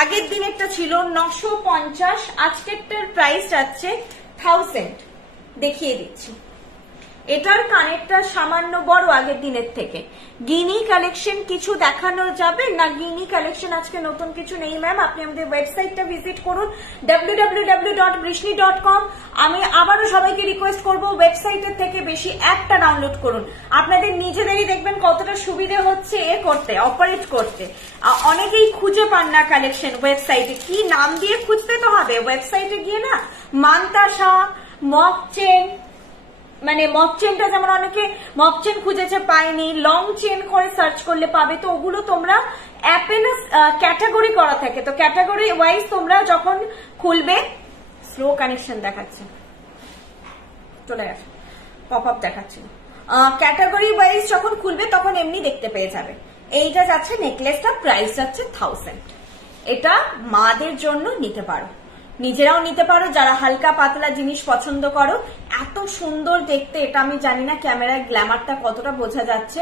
আগের দিনেরটা ছিল 950, আজকেরটার প্রাইস যাচ্ছে 1000। দেখিয়ে দিচ্ছি, এটার কানেরটা সামান্য বড় আগের দিনের থেকে। গিনি কালেকশন কিছু দেখানো যাবে না? গিনি কালেকশন আজকে নতুন কিছু নেই ম্যাম। আপনি আমাদের ওয়েবসাইটটা ভিজিট করুন www.brishni.com। আমি আবারও সবাইকে রিকোয়েস্ট করব ওয়েবসাইটের থেকে বেশি অ্যাপটা ডাউনলোড করুন। আপনাদের নিজেদেরই দেখবেন কতটা সুবিধে হচ্ছে এ করতে, অপারেট করতে। অনেকেই খুঁজে পান না কালেকশন ওয়েবসাইটে, কি নাম দিয়ে খুঁজতে তো হবে। ওয়েবসাইটে গিয়ে না মান্তাসা, মক চেন, মানে মক চেনটা যেমন অনেকে মক চেন খুঁজেছে পায়নি, লং চেন করে সার্চ করলে পাবে। তো ওগুলো তোমরা অ্যাপে না ক্যাটাগরি করা থাকে, তো ক্যাটাগরি ওয়াইজ তোমরা যখন খুলবে, স্লো কানেকশন দেখাচ্ছে, চলে গেছে, পপ আপ দেখাচ্ছে, ক্যাটাগরি ওয়াইজ যখন খুলবে তখন এমনি দেখতে পেয়ে যাবে। এইটা যাচ্ছে নেকলেসটা, প্রাইস যাচ্ছে 1000। এটা মাদের জন্য নিতে পারো, নিজেরাও নিতে পারো, যারা হালকা পাতলা জিনিস পছন্দ করো। এত সুন্দর দেখতে এটা, আমি জানি না ক্যামেরায় গ্ল্যামারটা কতটা বোঝা যাচ্ছে,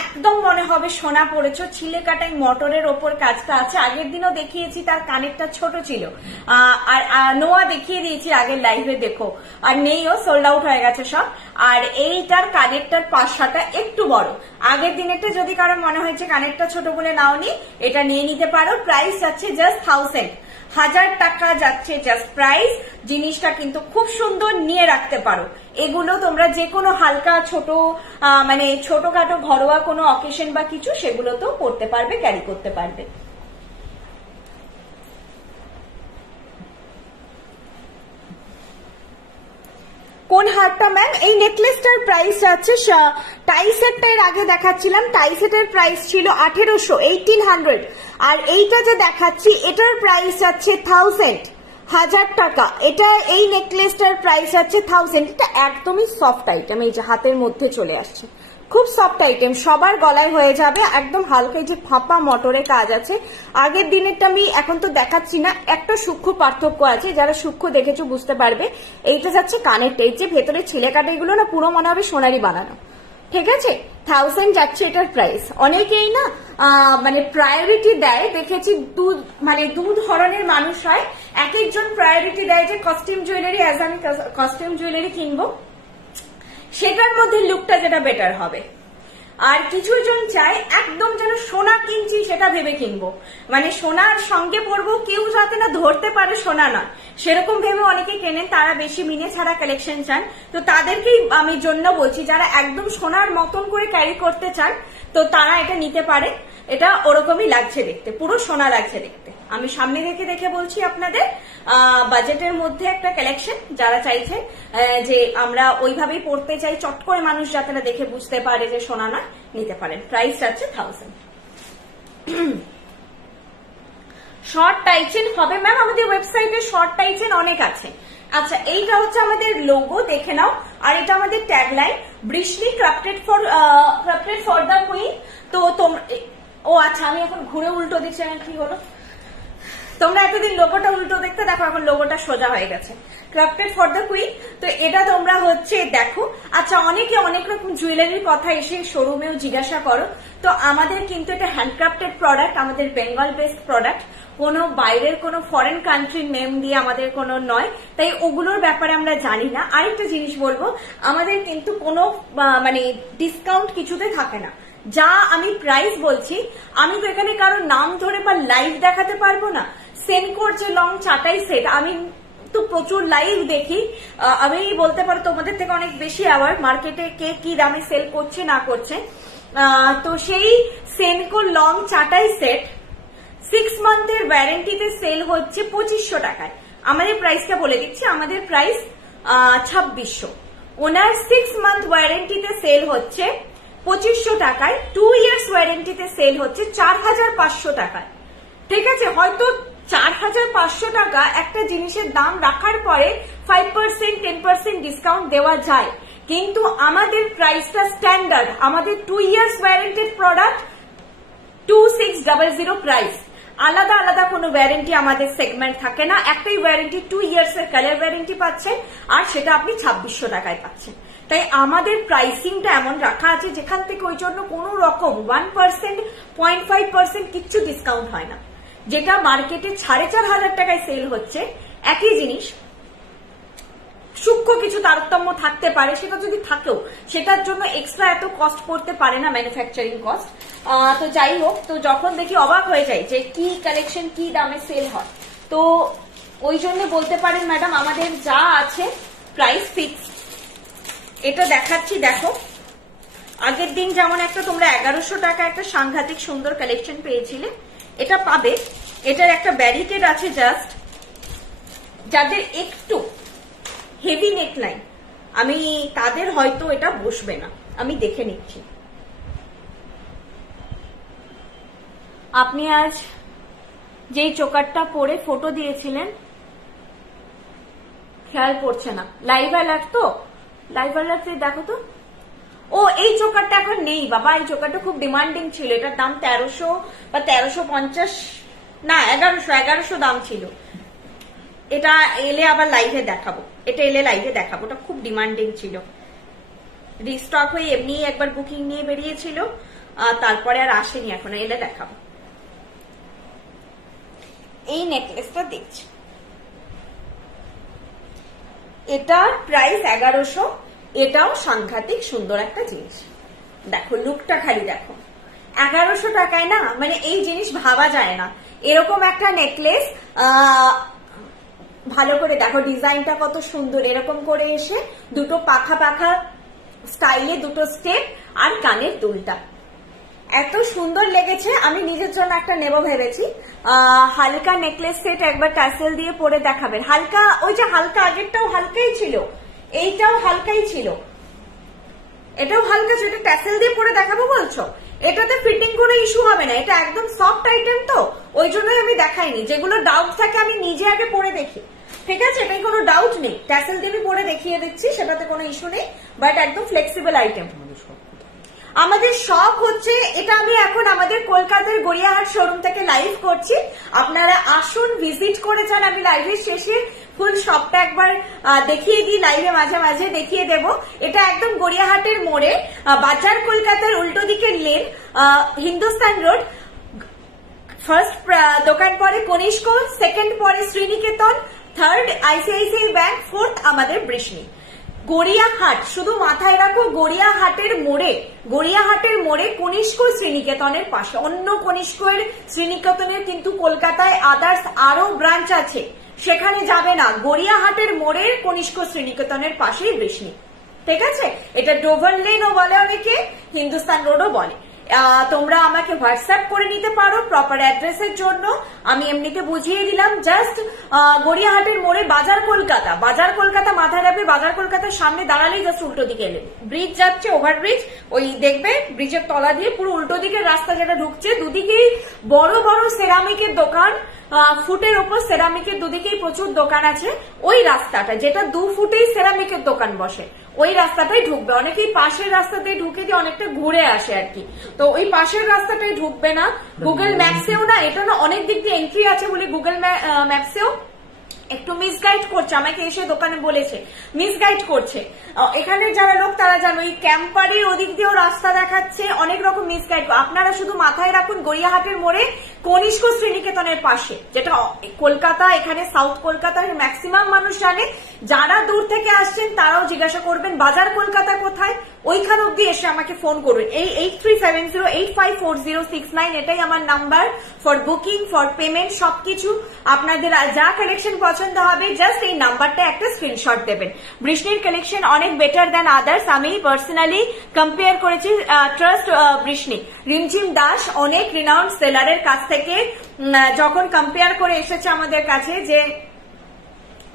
একদম মনে হবে সোনা পড়েছো। ছিলে কাটাই মটরের ওপর কাজটা আছে, আগের দিনও দেখিয়েছি, তার কানেরটা ছোট ছিল, আর নোয়া দেখিয়ে দিয়েছি আগের লাইভে, দেখো। আর নেইও, সোল্ড আউট হয়ে গেছে সব। আর এইটার কানেরটার পাশাটা একটু বড়, আগের দিনেরটা যদি কারো মনে হয়েছে কানেরটা ছোট বলে নাওনি, এটা নিয়ে নিতে পারো। প্রাইস যাচ্ছে জাস্ট 1000 টাকা যাচ্ছে জাস্ট প্রাইস। জিনিসটা কিন্তু খুব সুন্দর, নিয়ে রাখতে পারো। এগুলো তোমরা যে কোনো হালকা ছোট মানে ছোটখাটো ঘরোয়া কোনো অকেশন বা কিছু, সেগুলোতেও পড়তে পারবে, ক্যারি করতে পারবে। কোন হারটা ম্যাম? এই নেকলেসটার প্রাইস যাচ্ছে, টাইসেটের আগে দেখাচ্ছিলাম, টাইসেটের প্রাইস ছিল 1800, আর এইটা যে দেখাচ্ছি এটার প্রাইস যাচ্ছে 1000 টাকা। এটা এই নেকলেসটার প্রাইস যাচ্ছে 1000। এটা একদমই সফট আইটেম, এই যে হাতের মধ্যে চলে আসছে, খুব সফট আইটেম, সবার গলায় হয়ে যাবে, একদম হালকা। যে ফাঁপা মটরে কাজ আছে, আগের দিনেরটা আমি এখন তো দেখাচ্ছি না, একটা সূক্ষ্ম পার্থক্য আছে, যারা সূক্ষ্ম দেখেছো বুঝতে পারবে। এইটা যাচ্ছে কানেরটা, এই যে ভেতরে ছিলে কাটা, এগুলো না পুরো মনে হবে সোনারি বানানো, ঠিক আছে। 1000 যাচ্ছে এটার প্রাইস। অনেকেই না মানে প্রায়োরিটি দেয়, দেখেছি মানে দু ধরনের মানুষ হয়। এক একজন প্রায়োরিটি দেয় যে কস্টিউম জুয়েলারি, অ্যাজ আমি কস্টিউম জুয়েলারি কিনবো, সেটার মধ্যে লুকটা যেটা বেটার হবে। আর কিছু জন চায় একদম যেন সোনা কিনছি সেটা ভেবে কিনবো, মানে সোনার সঙ্গে পরবো, কেউ যাতে না ধরতে পারে সোনা না, সেরকম ভেবে অনেকে কেনেন। তারা বেশি মিনে ছাড়া কালেকশন চান, তো তাদেরকেই আমি জন্য বলছি, যারা একদম সোনার মতন করে ক্যারি করতে চান তো তারা এটা নিতে পারে। এটা ওরকমই লাগছে দেখতে, পুরো সোনা লাগছে দেখতে। আমি সামনে দেখে দেখে বলছি আপনাদের, বাজেটের মধ্যে একটা কালেকশন। যারা চাইছে যে আমরা ওইভাবেই পড়তে চাই, চট করে মানুষ যাতে না দেখে বুঝতে পারে যে সোনা না, নিতে পারেন। প্রাইস আছে 1000। শর্ট টাইচেন হবে ম্যাম, আমাদের ওয়েবসাইটে শর্ট টাইচেন অনেক আছে। আচ্ছা, এইটা হচ্ছে আমাদের লোগো, দেখে নাও। আর এটা আমাদের tagline, Vrishni crafted for the queen. তো তোমরা, ও আচ্ছা, আমি এখন ঘুরে উল্টো দিচ্ছি, কি হলো? তোমরা এতদিন লোগোটা উল্টো দেখতে, দেখো এখন লোগোটা সোজা হয়ে গেছে, ক্রাফটেড ফর দ্য কুইন। তো এটা তোমরা হচ্ছে দেখো। আচ্ছা, অনেকে অনেক রকম জুয়েলারির কথা এসে শোরুমেও জিজ্ঞাসা করো, তো আমাদের কিন্তু এটা হ্যান্ডক্রাফটেড প্রোডাক্ট, আমাদের বেঙ্গল বেসড প্রোডাক্ট, কোনো বাইরের কোনো ফরেন কান্ট্রির নেম দিয়ে আমাদের কোনো নয়, তাই ওগুলোর ব্যাপারে আমরা জানি না। আরেকটা জিনিস বলবো, আমাদের কিন্তু কোনো মানে ডিসকাউন্ট কিছুতে থাকে না। যা আমি প্রাইস বলছি, আমি তো এখানে কারোর নাম ধরে বা লাইভ দেখাতে পারবো না। সেনকোর যে লং চাটাই সেট, আমি তো প্রচুর লাইভ দেখি, আমি বলতে পারো তোমাদের থেকে অনেক বেশি অ্যাওয়ার্ড মার্কেটে কে কি দামে সেল করছে না করছে। তো সেই সেনকো লং চাটাই সেট 6 মান্থের ওয়ারেন্টিতে সেল হচ্ছে 2500 টাকায়। আমাদের প্রাইসটা বলে দিচ্ছি, আমাদের প্রাইস 2600। ওনার 6 মান্থ ওয়ারেন্টিতে সেল হচ্ছে 2500 টাকায়, 2 ইয়ার্স ওয়ারেন্টিতে সেল হচ্ছে 4500 টাকায়। ঠিক আছে, হয়তো 4500 টাকা একটা জিনিসের দাম রাখার পরে 5% 10% ডিসকাউন্ট দেওয়া যায়, কিন্তু আমাদের প্রাইসটা স্ট্যান্ডার্ড। আমাদের 2 ইয়ার্স ওয়ারেন্টেড প্রোডাক্ট 2600 প্রাইস। আলাদা আলাদা কোনো ওয়ারেন্টি আমাদের সেগমেন্ট থাকে না, একটাই ওয়ারেন্টি 2 ইয়ার্স এর কালার ওয়ারেন্টি পাচ্ছেন, আর সেটা আপনি 2600 টাকায় পাচ্ছেন। তাই আমাদের প্রাইসিংটা এমন রাখা আছে যেখান থেকে ওই জন্য কোনো রকম 1% 0.5% কিচ্ছু ডিসকাউন্ট হয় না। যেটা মার্কেটে 4500 টাকায় সেল হচ্ছে একই জিনিস, সূক্ষ্ম কিছু তারতম্য থাকতে পারে, সেটা যদি থাকেও সেটার জন্য এক্সট্রা এত কস্ট পড়তে পারে না, ম্যানুফ্যাকচারিং কস্ট। তো যাই হোক, তো যখন দেখি অবাক হয়ে যাই যে কি কালেকশন কি দামে সেল হয়। তো ওই জন্য বলতে পারেন ম্যাডাম আমাদের যা আছে প্রাইস ফিক্সড। এটা দেখাচ্ছি, দেখো আগের দিন যেমন একটা তোমরা 1100 টাকা একটা সাংঘাতিক সুন্দর কালেকশন পেয়েছিলে, এটা পাবে। এটার একটা ব্যারিকেড আছে জাস্ট, যাদের একটু হেভি নেক লাইন, আমি তাদের হয়তো এটা বসবে না, আমি দেখে নিচ্ছি। আপনি আজ যেই চোকারটা পরে ফটো দিয়েছিলেন খেয়াল পড়ছে না, লাইভ অ্যালার্ট তো, লাইভ অ্যালার্ট দেখো তো। ও এই চোকারটা এখন নেই বাবা, এই চোকারটা খুব ডিমান্ডিং ছিল, এটার দাম 1300 বা 1350 না 1100 দাম ছিল। এটা এলে আবার লাইভে দেখাবো, এটা এলে লাইভে দেখাবো, এটা খুব ডিমান্ডিং ছিল। রিস্টক হয়ে এমনি একবার বুকিং নিয়ে বেরিয়েছিল, তারপরে আর আসেনি, এখন এলে দেখাবো। এই নেকলেসটা দেখছি, এটার প্রাইস 1100, এটাও সাংঘাতিক সুন্দর একটা জিনিস। দেখো লুকটা খালি দেখো, 1100 টাকায় না, মানে এই জিনিস ভাবা যায় না। এরকম একটা নেকলেস ভালো করে দেখো, ডিজাইনটা কত সুন্দর, এরকম করে এসে দুটো পাখা পাখা স্টাইলে দুটো স্টেপ আর কানের দুলটা এত সুন্দর লেগেছে। আমি নিজের জন্য একটা নেব ভেবেছি। হালকা নেকলেস সেট একবার টাসেল দিয়ে পরে দেখাবেন। হালকা, ওই যে হালকা আগেরটাও হালকাই ছিল, এইটাও হালকাই ছিল, এটাও হালকা, সেটা টাসেল দিয়ে পরে দেখাবো বলছো। এটাতে ফিটিং করে ইস্যু হবে না, এটা একদম সফট আইটেম, তো ওই জন্যই আমি দেখাইনি। যেগুলো ডাউট থাকে আমি নিজে আগে পরে দেখি, ঠিক আছে, এটাই কোনো ডাউট নেই। টাসেল দিয়ে আমি পরে দেখিয়ে দিচ্ছি, সেটাতে কোনো ইস্যু নেই, বাট একদম ফ্লেক্সিবল আইটেম। আমাদের শপ হচ্ছে, এটা আমি এখন আমাদের কলকাতার গড়িয়াহাট শোরুম থেকে লাইভ করছি। আপনারা আসুন, ভিজিট করে যান। আমি লাইভের শেষে ফুল শপটা একবার দেখিয়ে দিই, লাইভে মাঝে মাঝে দেখিয়ে দেব। এটা একদম গড়িয়াহাটের মোড়ে, বাজার কলকাতার উল্টো দিকের লেন, হিন্দুস্তান রোড। ফার্স্ট দোকান পরে কনিষ্ক, সেকেন্ড পরে Sriniketan, third ICICI bank, fourth আমাদের বৃষ্ণি। গড়িয়াহাট, শুধু মাথায় রাখো, গড়িয়াহাটের মোড়ে কনিষ্ক শ্রীনিকেতনের পাশে। অন্য কনিষ্কের শ্রীনিকেতনের কিন্তু কলকাতায় আদার্স আরো ব্রাঞ্চ আছে, সেখানে যাবে না। গড়িয়াহাটের মোড়ের কনিষ্ক শ্রীনিকেতনের পাশেই বৃষ্ণি, ঠিক আছে। এটা ডোভার লেনও বলে অনেকে, হিন্দুস্তান রোডও বলে। তোমরা আমাকে হোয়াটসঅ্যাপ করে নিতে পারো প্রপার অ্যাড্রেসের জন্য, আমি এমনিতে বুঝিয়ে দিলাম। জাস্ট গড়িয়াহাটের মোড়ে বাজার কলকাতা মাথায় রাখবে, বাজার কলকাতার সামনে দাঁড়ালেই জাস্ট উল্টো দিকে এলে ব্রিজ যাচ্ছে, ওভারব্রিজ, ওই দেখবে ব্রিজের তলা দিয়ে পুরো উল্টো দিকের রাস্তা যেটা ঢুকছে, দুদিকেই বড় বড় সেরামিকের দোকান, ফুটের ওপর সেরামিকের দুদিকেই প্রচুর দোকান আছে। ওই রাস্তাটা যেটা 2 ফুটেই সেরামিকের দোকান বসে, ওই রাস্তাটাই ঢুকবে। অনেকেই পাশের রাস্তাতেই ঢুকে দিয়ে অনেকটা ঘুরে আসে আর কি, তো ওই পাশের রাস্তাটাই ঢুকবে না। গুগল ম্যাপসেও না, এটা না অনেক দিক দিয়ে এন্ট্রি আছে বলে গুগল ম্যাপসেও একটু মিসগাইড করছে, আমাকে এসে দোকানে বলেছে মিসগাইড করছে। এখানে যারা লোক তারা জানো ওই ক্যাম্পারের ওদিক দিয়েও রাস্তা দেখাচ্ছে, অনেক রকম মিসগাইড। আপনারা শুধু মাথায় রাখুন গড়িয়াহাটের মোড়ে কনিষ্ক শ্রীনিকেতনের পাশে, যেটা কলকাতা, এখানে সাউথ কলকাতার ম্যাক্সিমাম মানুষ জানে। যারা দূর থেকে আসছেন তারাও জিজ্ঞাসা করবেন বাজার কলকাতা কোথায়, ওইখান অব্দি এসে আমাকে ফোন করবেন। এই 8370854069 এটাই আমার number for booking, for payment, সবকিছু। আপনাদের যা কালেকশন পছন্দ হবে জাস্ট এই নাম্বারটা একটা স্ক্রিনশট দেবেন। বৃষ্টির কালেকশন অনেক বেটার দেন আদার্স, আমি পার্সোনালি কম্পেয়ার করেছি। ট্রাস্ট বৃষ্টি, রিমঝিম দাস অনেক রিনাউন্ড সেলারের কাছ থেকে যখন কম্পেয়ার করে এসেছে আমাদের কাছে যে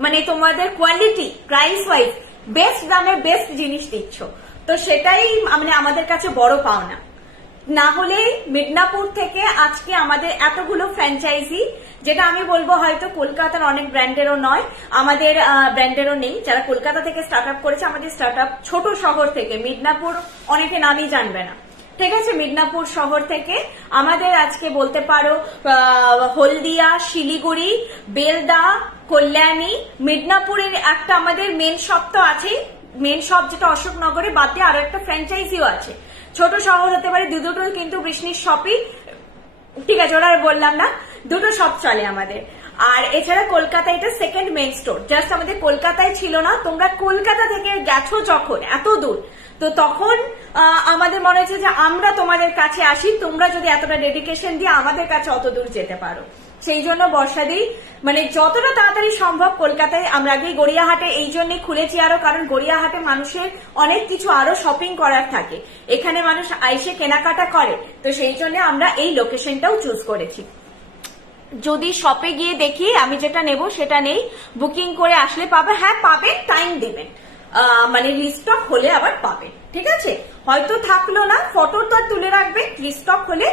মানে তোমাদের কোয়ালিটি প্রাইস ওয়াইজ বেস্ট দামে বেস্ট জিনিস দিচ্ছ, তো সেটাই মানে আমাদের কাছে বড় পাওনা। না হলে মিদনাপুর থেকে আজকে আমাদের এতগুলো ফ্র্যাঞ্চাইজি, যেটা আমি বলবো হয়তো কলকাতার অনেক ব্র্যান্ডেরও নয়, আমাদের ব্র্যান্ডেরও নেই, যারা কলকাতা থেকে স্টার্ট আপ করেছে। আমাদের স্টার্ট আপ ছোট শহর থেকে, মিদনাপুর অনেকে নামই জানবে না, ঠিক আছে। মিদনাপুর শহর থেকে আমাদের আজকে বলতে পারো হলদিয়া, শিলিগুড়ি, বেলদা, কল্যাণী, মিদনাপুরের একটা আমাদের মেন শপ তো আছেই, মেন শপ যেটা অশোকনগরে, বাদ দিয়ে আরো একটা ফ্র্যাঞ্চাইজিও আছে। ছোট শহর হতে পারে, দুটো কিন্তু বৃষ্টির শপই, ঠিক আছে, ওরা বললাম না, দুটো শপ চলে আমাদের। আর এছাড়া কলকাতা এটা সেকেন্ড মেন স্টোর, জাস্ট আমাদের কলকাতায় ছিল না। তোমরা কলকাতা থেকে গেছো যখন এত দূর, তো তখন আমাদের মনে হচ্ছে যে আমরা তোমাদের কাছে আসি, তোমরা যদি এতটা ডেডিকেশন দিয়ে আমাদের কাছে অত দূর যেতে পারো। সেই জন্য বর্ষাদি মানে যতটা তাড়াতাড়ি সম্ভব কলকাতায় আমরা আগেই গড়িয়াহাটে এই জন্যই খুলেছি আরো, কারণ গড়িয়াহাটে মানুষের অনেক কিছু আরো শপিং করার থাকে, এখানে মানুষ আইসে কেনাকাটা করে, তো সেই জন্য আমরা এই লোকেশনটাও চুজ করেছি। যদি শপে গিয়ে দেখি আমি যেটা নেব সেটা নেই, বুকিং করে আসলে পাবে, হ্যাঁ পাবেন, টাইম দিবেন, মানে রিস্টক হলে আবার পাবেন, ঠিক আছে। হয়তো থাকলো না, ফটো তো তুলে রাখবে, রিস্টক হলে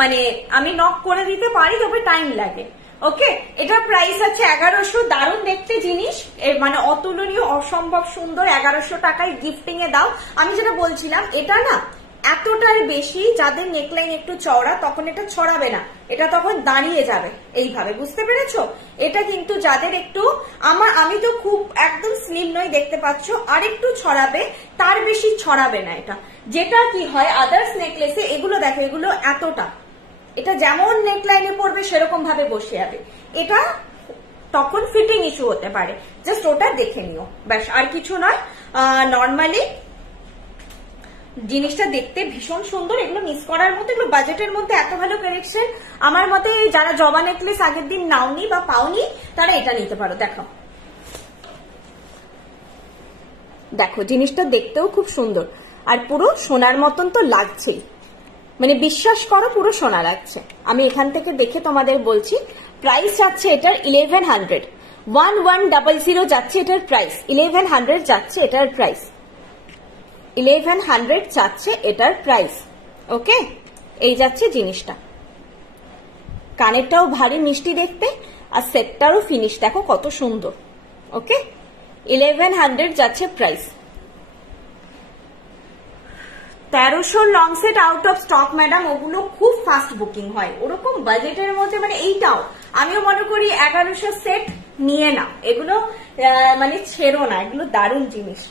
মানে আমি নক করে দিতে পারি, তবে টাইম লাগে। ওকে, এটা প্রাইস আছে 1100। দারুণ দেখতে জিনিস, মানে অতুলনীয়, অসম্ভব সুন্দর। 1100 টাকায় গিফটিং এ দাও। আমি যেটা বলছিলাম, এটা না এতটাই বেশি, যাদের নেকলাইন একটু চওড়া তখন এটা ছড়াবে না, এটা তখন দাঁড়িয়ে যাবে এইভাবে, বুঝতে পেরেছো। এটা কিন্তু যাদের একটু আমি তো খুব একদম স্লিম নই, দেখতে পাচ্ছ, আর একটু ছড়াবে, তার বেশি ছড়াবে না এটা। যেটা কি হয় আদার্স নেকলেসে এগুলো দেখো, এগুলো এতটা, এটা যেমন নেকলাইনে পড়বে সেরকম ভাবে বসে যাবে, এটা তখন ফিটিং ইস্যু হতে পারে, জাস্ট ওটা দেখে নিও, ব্যাস, আর কিছু নয়। নর্মালি জিনিসটা দেখতে ভীষণ সুন্দর, এগুলো মিস করার মতো, এগুলো বাজেটের মধ্যে এত ভালো কালেকশন। আমার মতে যারা জবা নেকলেস আগের দিন নাওনি বা পাওনি তারা এটা নিতে পারো। দেখো দেখো জিনিসটা দেখতেও খুব সুন্দর, আর পুরো সোনার মতন তো লাগছেই, মানে বিশ্বাস করো পুরো সোনা লাগছে। আমি এখান থেকে দেখে তোমাদের বলছি, প্রাইস যাচ্ছে এটার 1100, 1100 যাচ্ছে এটার প্রাইস, 1100 যাচ্ছে এটার প্রাইস, 1100 যাচ্ছে এটার প্রাইস। ওকে, এই যাচ্ছে জিনিসটা, কানেরটাও ভারী মিষ্টি দেখতে, আর সেটটারও ফিনিশ দেখো কত সুন্দর। ওকে, 1100 যাচ্ছে price. 1300 long set out of stock madam, ওগুলো খুব ফাস্ট বুকিং হয়, ওরকম বাজেটের মধ্যে, মানে এইটাও আমিও মনে করি 1100 সেট নিয়ে না, এগুলো মানে ছেড়ো না, এগুলো দারুণ জিনিস।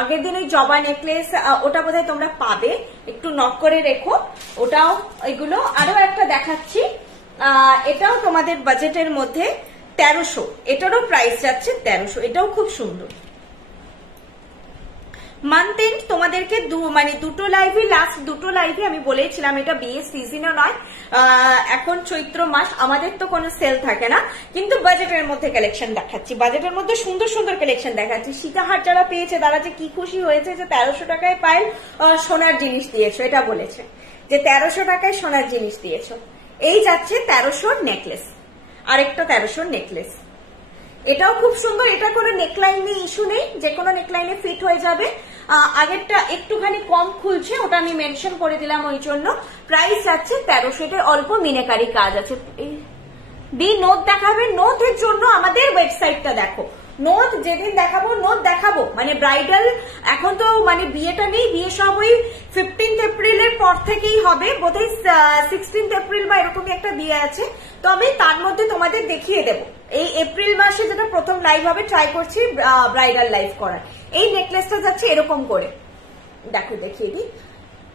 আগের দিন এই জবা নেকলেস, ওটা বোধহয় তোমরা পাবে, একটু নক করে রেখো, ওটাও, এগুলো আরো একটা দেখাচ্ছি, এটাও তোমাদের বাজেটের মধ্যে 1300, এটারও প্রাইস যাচ্ছে 1300, এটাও খুব সুন্দর। মান্থ এন্ড তোমাদেরকে মানে দুটো লাইভে, লাস্ট দুটো লাইভে আমি বলেছিলাম এটা বিয়ের সিজনও নয়, এখন চৈত্র মাস, আমাদের তো কোনো সেল থাকে না, কিন্তু বাজেটের মধ্যে কালেকশন দেখাচ্ছি, বাজেটের মধ্যে সুন্দর সুন্দর কালেকশন দেখাচ্ছি। সীতাহার যারা পেয়েছে তারা যে কি খুশি হয়েছে যে 1300 টাকায় পায়েল সোনার জিনিস দিয়েছো, এটা বলেছে যে 1300 টাকায় সোনার জিনিস দিয়েছো। এই যাচ্ছে 1300 নেকলেস, আরেকটা 1300 নেকলেস, এটাও খুব সুন্দর, এটা কোনো নেকলাইন নিয়ে ইস্যু নেই, যে কোনো নেকলাইনে ফিট হয়ে যাবে। আগেরটা একটুখানি কম খুলছে, ওটা আমি মেনশন করে দিলাম ওই জন্য। প্রাইস যাচ্ছে 1300, এর অল্প মিনাকারি কাজ আছে। দি নোট দেখাবে, নোটের জন্য আমাদের ওয়েবসাইটটা দেখো, নোট যেদিন দেখাবো নোট দেখাবো, মানে ব্রাইডাল এখন তো মানে বিয়েটা নেই, বিয়ে সব ওই 15 এপ্রিলের পর থেকেই হবে, বোধহয় 16 এপ্রিল বা এরকমই একটা বিয়ে আছে। তো আমি তার মধ্যে তোমাদের দেখিয়ে দেবো, এই এপ্রিল মাসে যেটা প্রথম লাইভ হবে ট্রাই করছি ব্রাইডাল লাইভ করার। এই নেকলেসটা যাচ্ছে এরকম করে, দেখো দেখিয়ে দিই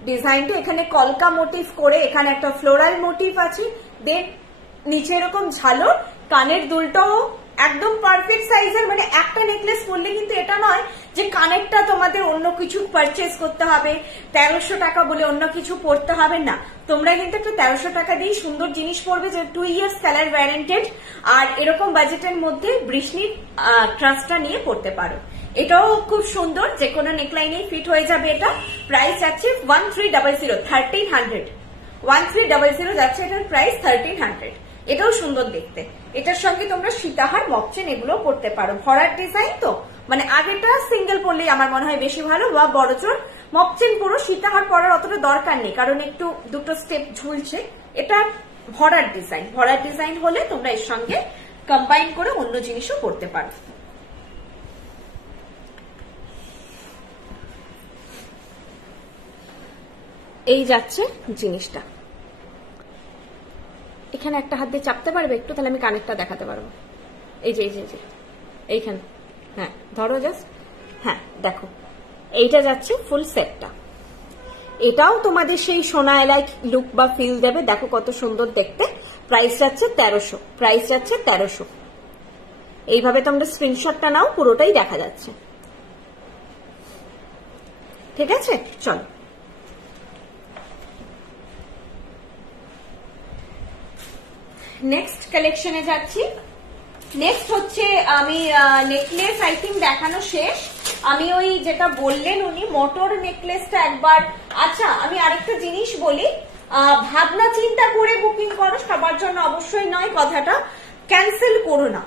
ডিজাইনটা, এখানে কলকা মোটিভ করে, এখানে একটা ফ্লোরাল মোটিভ আছে, দেন নিচে এরকম ঝালর, কানের দুলটাও একদম পারফেক্ট সাইজের। মানে একটা নেকলেস পরলে কিন্তু এটা নয় যে কানেরটা তোমাদের অন্য কিছু পারচেস করতে হবে, 1300 টাকা বলে অন্য কিছু পড়তে হবে না। তোমরা কিন্তু একটা 1300 টাকা দিয়ে সুন্দর জিনিস পড়বে, যে 2 ইয়ার্স কালার ওয়ারেন্টেড, আর এরকম বাজেটের মধ্যে বৃষ্ণির ট্রাস্টটা নিয়ে পড়তে পারো। এটাও খুব সুন্দর, যে কোনো নেকলাইনে ফিট হয়ে যাবে। এটা প্রাইস আছে 1300 1300 যাচ্ছে এটার প্রাইস 1300। এটাও সুন্দর দেখতে। এটার সঙ্গে তোমরা সীতাহার মকচেন এগুলো পড়তে পারো, ভরার ডিজাইন তো, মানে আগেটা সিঙ্গেল পরলেই আমার মনে হয় বেশি ভালো, বা বড়জোর মকচেন পুরো সীতাহার পরার অতটা দরকার নেই, কারণ একটু দুটো স্টেপ ঝুলছে। এটা ভরার ডিজাইন, ভরার ডিজাইন হলে তোমরা এর সঙ্গে কম্বাইন করে অন্য জিনিসও পড়তে পারো। এই যাচ্ছে জিনিসটা, এখানে একটা হাত দিয়ে চাপতে পারবে একটু, তাহলে আমি কানেরটা দেখাতে পারবো। এই যে এইখানে, হ্যাঁ ধরো জাস্ট, হ্যাঁ দেখো এইটা যাচ্ছে ফুল সেটটা। এটাও তোমাদের সেই সোনা এলাইক লুক বা ফিল দেবে, দেখো কত সুন্দর দেখতে। প্রাইস যাচ্ছে 1300, প্রাইস যাচ্ছে 1300। এইভাবে তোমরা স্ক্রিনশটটা নাও, পুরোটাই দেখা যাচ্ছে। ঠিক আছে, চলো নেক্সট কালেকশনে যাচ্ছি। নেক্সট হচ্ছে আমি নেকলেস আই থিঙ্ক দেখানো শেষ। আমি ওই যেটা বললেন উনি মোটর নেকলেসটা একবার, আচ্ছা আমি আরেকটা জিনিস বলি, ভাবনা চিন্তা করে বুকিং করো, সবার জন্য অবশ্যই নয়, কথাটা ক্যান্সেল করো না।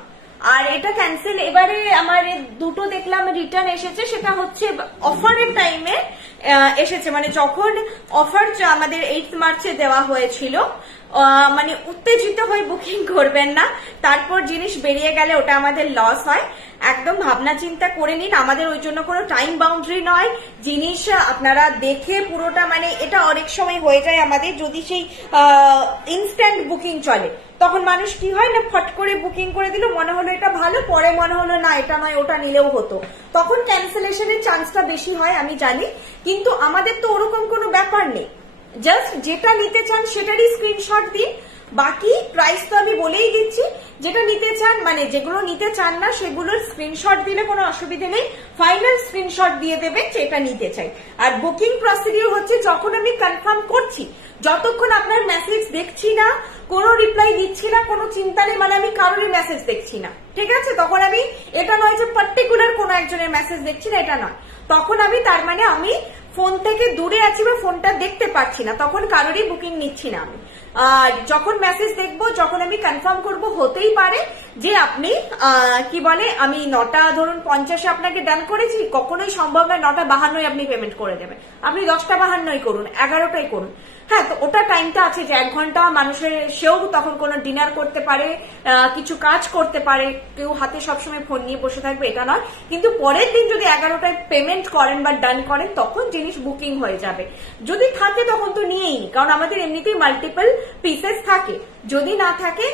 আর এটা ক্যান্সেল, এবারে আমার দুটো দেখলাম রিটার্ন এসেছে, সেটা হচ্ছে অফারের টাইমে এসেছে, মানে যখন অফার আমাদের 8 মার্চে দেওয়া হয়েছিল, মানে উত্তেজিত হয়ে বুকিং করবেন না, তারপর জিনিস বেরিয়ে গেলে ওটা আমাদের লস হয়। একদম ভাবনা চিন্তা করে নিন, আমাদের ওই জন্য কোনো টাইম বাউন্ডারি নয়, জিনিস আপনারা দেখে পুরোটা, মানে এটা অনেক সময় হয়ে যায় আমাদের, যদি সেই ইনস্ট্যান্ট বুকিং চলে তখন মানুষ কি হয় না, ফট করে বুকিং করে দিল, মনে হলো এটা ভালো, পরে মনে হলো না এটা নয় ওটা নিলেও হতো, তখন ক্যান্সেলেশনের চান্সটা বেশি হয় আমি জানি। কিন্তু আমাদের তো ওরকম কোনো ব্যাপার নেই, জাস্ট যেটা নিতে চান সেটারই স্ক্রিনশট দিন। বাকি প্রাইস তো আমি বলেই দিচ্ছি, যেটা নিতে চান, মানে যেগুলো নিতে চান না সেগুলোর স্ক্রিনশট দিলে কোনো অসুবিধা নেই, ফাইনাল স্ক্রিনশট দিয়ে দেবেন যে এটা নিতে চাই। আর বুকিং প্রসিডিউর হচ্ছে যখন আমি কনফার্ম করছি, যতক্ষণ আপনার মেসেজ দেখছি না, কোনো রিপ্লাই দিচ্ছি না, কোনো চিন্তা নেই, মানে আমি কারোরই মেসেজ দেখছি না, ঠিক আছে, তখন আমি এটা নয় যে পার্টিকুলার কোনো একজনের মেসেজ দেখছি না, এটা নয়, তখন আমি তার মানে আমি ফোন থেকে দূরে আছি বা ফোনটা দেখতে পাচ্ছি না, তখন কারোরই বুকিং নিচ্ছি না আমি। যখন মেসেজ দেখবো, যখন আমি কনফার্ম করব, হতেই পারে যে আপনি কি বলে আমি 9:50 আপনাকে ডান করেছি, কখনোই সম্ভব নয় 9:52 আপনি পেমেন্ট করে দেবেন, আপনি 10:52 করুন, 11টাই করুন। হ্যাঁ, তো ওটা টাইমটা আছে যে 1 ঘন্টা মানুষের, সেও তখন কোনো ডিনার করতে পারে, কিছু কাজ করতে পারে, কেউ হাতে সবসময় ফোন নিয়ে বসে থাকবে এটা নয়। কিন্তু পরের দিন যদি 11টায় পেমেন্ট করেন বা ডান করেন, তখন জিনিস বুকিং হয়ে যাবে। যদি থাকে তখন তো নিয়েই, কারণ আমাদের এমনিতেই মাল্টিপল পিসেস থাকে। যদি না থাকে,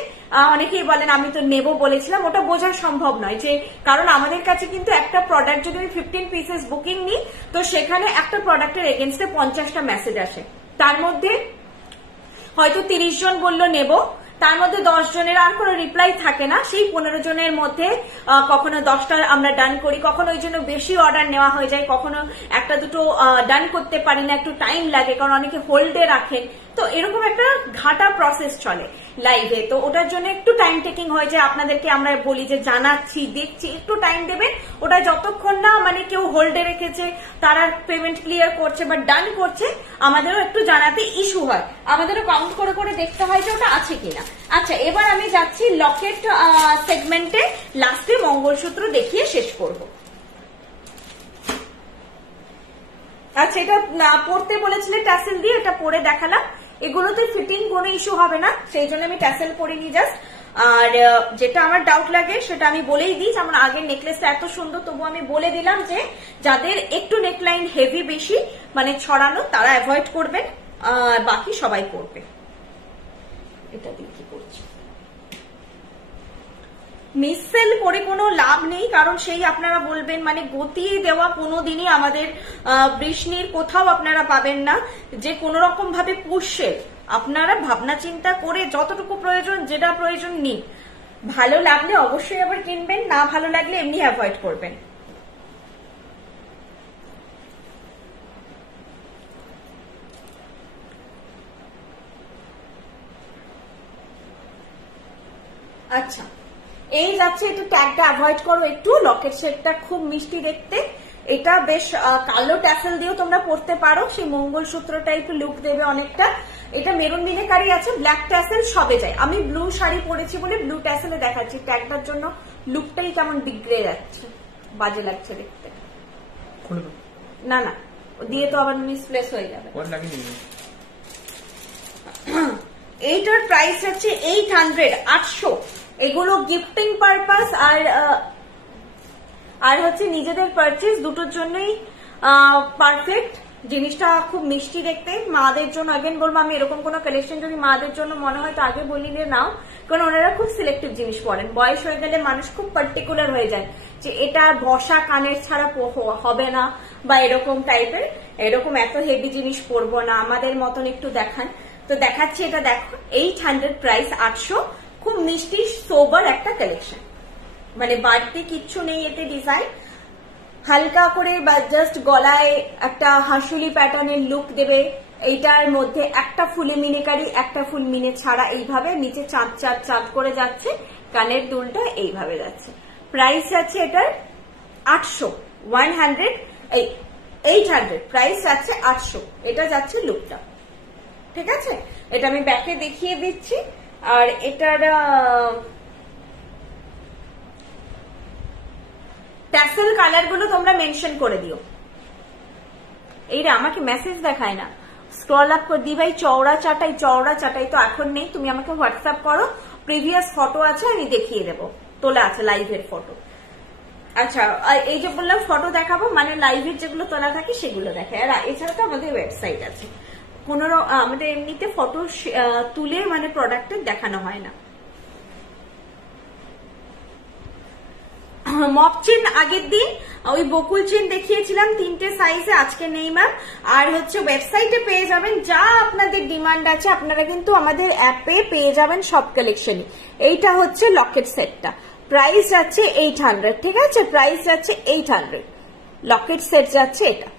অনেকেই বলেন আমি তো নেব বলেছিলাম, ওটা বোঝা সম্ভব নয়, যে কারণ আমাদের কাছে কিন্তু একটা প্রোডাক্ট যদি আমি 15 পিসেস বুকিং নিই, তো সেখানে একটা প্রোডাক্টের এগেনস্টে 50টা মেসেজ আসে, তার মধ্যে হয়তো 30 জন বললো নেব, তার মধ্যে 10 জনের আর কোনো রিপ্লাই থাকে না, সেই 15 জনের মধ্যে কখনো 10টা আমরা ডান করি, কখনো ওই জন্য বেশি অর্ডার নেওয়া হয়ে যায়, কখনো একটা দুটো ডান করতে পারি না, একটু টাইম লাগে, কারণ অনেকে হোল্ডে রাখেন, তো এরকম একটা ঘাটা প্রসেস চলে লাইভে, তো ওটার জন্য একটু টাইম টেকিং হয়, যে আপনাদেরকে আমরা বলি যে জানাচ্ছি, দেখছি, একটু টাইম দেবেন, ওটা যতক্ষণ না মানে কেউ হোল্ডে রেখেছে, তারা পেমেন্ট ক্লিয়ার করছে বা ডান করছে, আমাদেরও একটু জানাতে ইস্যু হয়, আমাদেরও কাউন্ট করে করে দেখতে হয় যে ওটা আছে কিনা। আচ্ছা, এবার আমি যাচ্ছি লকেট সেগমেন্টে, লাস্টে মঙ্গলসূত্র দেখিয়ে শেষ করব। আচ্ছা, এটা পড়তে বলেছিলে ট্যাসেল দিয়ে, এটা পরে দেখালাম, এগুলোতে ফিটিং কোনো ইস্যু হবে না, সেই জন্য আমি ট্যাসেল পরে নি জাস্ট। আর যেটা আমার ডাউট লাগে সেটা আমি বলেই দিই, যেমন আগের নেকলেসটা এত সুন্দর, তবু আমি বলে দিলাম যে যাদের একটু নেকলাইন হেভি বেশি মানে ছড়ানো তারা অ্যাভয়েড করবেন, বাকি সবাই করবে। এটা দিয়ে কি করছি, মিসসেল করে কোনো লাভ নেই, কারণ সেই আপনারা বলবেন মানে গতি দেওয়া কোনোদিনই আমাদের বৃষ্ণির কোথাও আপনারা পাবেন না যে কোনো রকম ভাবে পুষেল। আপনারা ভাবনা চিন্তা করে যতটুকু প্রয়োজন, যেটা প্রয়োজন নিন, ভালো লাগলে অবশ্যই আবার কিনবেন, না ভালো লাগলে এমনি অ্যাভয়েড করবেন। আচ্ছা, এই যাচ্ছে, একটু ট্যাগটা অ্যাভয়েড করো একটু। লকেট সেটটা খুব মিষ্টি দেখতে, এটা বেশ কালো ট্যাসেল দিয়েও তোমরা পরতে পারো, সেই মঙ্গলসূত্র টাইপ লুক দেবে অনেকটা। এটা মেরুন মিনেকারি আছে, ব্ল্যাক ট্যাসেল সবে যায়। আমি ব্লু শাড়ি পরেছি বলে ব্লু ট্যাসেলে দেখাচ্ছি, ট্যাগটার জন্য লুকটাই কেমন বিগড়ে যাচ্ছে, বাজে লাগছে দেখতে। না না, দিয়ে তো আবার মিসপ্লেস হয়ে যাবে। এইটার প্রাইস হচ্ছে 800, 800। এগুলো গিফটিং পারপাস আর হচ্ছে নিজেদের পারচেজ দুটোর জন্যই পারফেক্ট। জিনিসটা খুব মিষ্টি দেখতে, মাদের জন্য আগেন বলবো, আমি এরকম কোনো কালেকশন যদি মাদের জন্য মনে হয় তো আগে বলিলে নাও, কারণ ওনারা খুব সিলেক্টিভ জিনিস পড়েন। বয়স হয়ে গেলে মানুষ খুব পার্টিকুলার হয়ে যায় যে এটা বসা কানের ছাড়া হবে না, বা এরকম টাইপের, এরকম এত হেভি জিনিস পরবো না, আমাদের মতন একটু দেখান। তো দেখাচ্ছি, এটা দেখো 800, প্রাইস 800। খুব মিষ্টি সোবার একটা কালেকশন, মানে বাড়তি কিচ্ছু নেই এতে ডিজাইন। হালকা করে বা জাস্ট গলায় একটা হাসুলি প্যাটার্নের লুক দেবে। এইটার মধ্যে একটা ফুলে মিনেকারি, একটা ফুল মিনে ছাড়া, এইভাবে নিচে চাঁদ চাঁদ চাঁদ করে যাচ্ছে, কানের দুলটা এইভাবে যাচ্ছে। প্রাইস আছে এটার 800, 800, প্রাইস আছে 800। এটা যাচ্ছে লুকটা, ঠিক আছে? এটা আমি ব্যাকে দেখিয়ে দিচ্ছি। আর এটার ট্যাসেল কালার গুলো তোমরা মেনশন করে দিও। এইটা আমাকে মেসেজ দেখায় না, স্ক্রল আপ করে দি ভাই। চওড়া চাটাই তো এখন নেই, তুমি আমাকে হোয়াটসঅ্যাপ করো, প্রিভিয়াস ফটো আছে আমি দেখিয়ে দেবো, তোলা আছে লাইভের ফটো। আচ্ছা, এই যে বললাম ফটো দেখাবো, মানে লাইভের যেগুলো তোলা থাকে সেগুলো দেখায়। আর এছাড়া তো আমাদের ওয়েবসাইট আছে, আমাদের এমনিতে ফটো তুলে মানে প্রোডাক্টের দেখানো হয় না। মপ চেন আগের দিন ওই বকুল চেন দেখিয়েছিলাম 3টে সাইজে, আজকে নেই ম্যাম। আর হচ্ছে ওয়েবসাইটে পেয়ে যাবেন যা আপনাদের ডিমান্ড আছে, আপনারা কিন্তু আমাদের অ্যাপে পেয়ে যাবেন সব কালেকশনই। এইটা হচ্ছে লকেট সেটটা, প্রাইস যাচ্ছে 800, ঠিক আছে? প্রাইস যাচ্ছে 800, লকেট সেট যাচ্ছে এটা।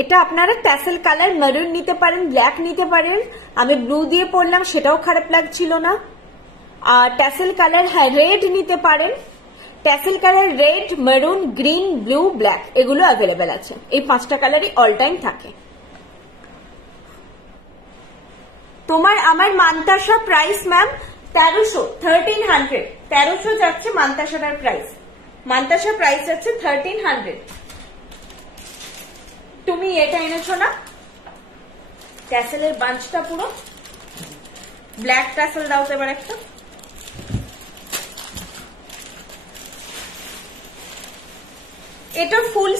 এটা আপনারা ট্যাসেল কালার মেরুন নিতে পারেন, ব্ল্যাক নিতে পারেন। আমি ব্লু দিয়ে পরলাম, সেটাও খারাপ লাগছিল না। আর ট্যাসেল কালার রেড নিতে পারেন, tassel colour red, maroon, green, blue, black, এগুলো অ্যাভেলেবেল আছে। এই 5টা কালারই অল টাইম থাকে। তোমার আমার মান্তাসা প্রাইস ম্যাম 1300, 1300 যাচ্ছে মান্তাসার প্রাইস। মান্তাসা প্রাইস যাচ্ছে 1300। তুমি এটা এনেছো না ট্যাসেলের বাঞ্চটা, পুরো ব্ল্যাক ট্যাসেল দাও তো এবার একটা। এটা ফুল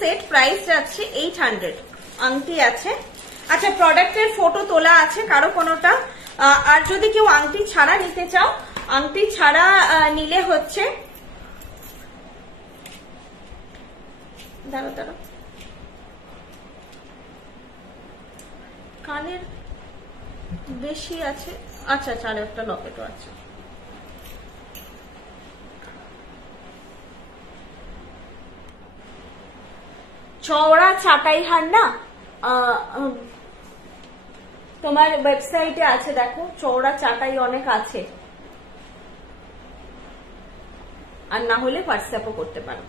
সেট প্রাইস যাচ্ছে 800। আংটি আছে, আচ্ছা প্রোডাক্টের ফটো তোলা আছে কারো কোনোটা। আর যদি কেউ আংটি ছাড়া নিতে চাও, আংটি ছাড়া নিলে হচ্ছে, দাঁড়ো কানের বেশি আছে। আচ্ছা আর একটা লকেটও আছে। চওড়া চাটাই হার না তোমার ওয়েবসাইটে আছে, দেখো চওড়া চাটাই অনেক আছে, আর না হলে হোয়াটসঅ্যাপও করতে পারো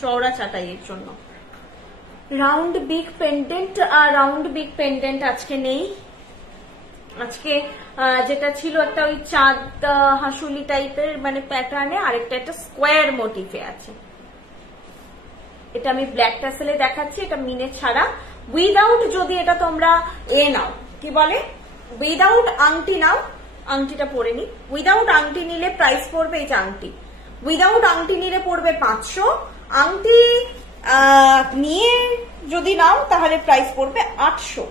চওড়া চাটাইয়ের জন্য। রাউন্ড বিগ পেন্ডেন্ট আজকে নেই। আজকে যেটা ছিল একটা ওই চাঁদ হাসুলি টাইপের মানে প্যাটার্নে, আরেকটা একটা স্কোয়ার মোটিফে আছে। এটা আমি ব্ল্যাক ট্যাসেলে দেখাচ্ছি, এটা মিনে ছাড়া, উইদাউট যদি এটা তোমরা নাও, কি বলে উইদাউট আংটি নাও, আংটিটা পরে নি, উইদাউট আংটি নিলে প্রাইস পড়বে, এই যে আংটি, উইদাউট আংটি নিলে পড়বে 500, আংটি নিয়ে যদি নাও তাহলে প্রাইস পড়বে 800,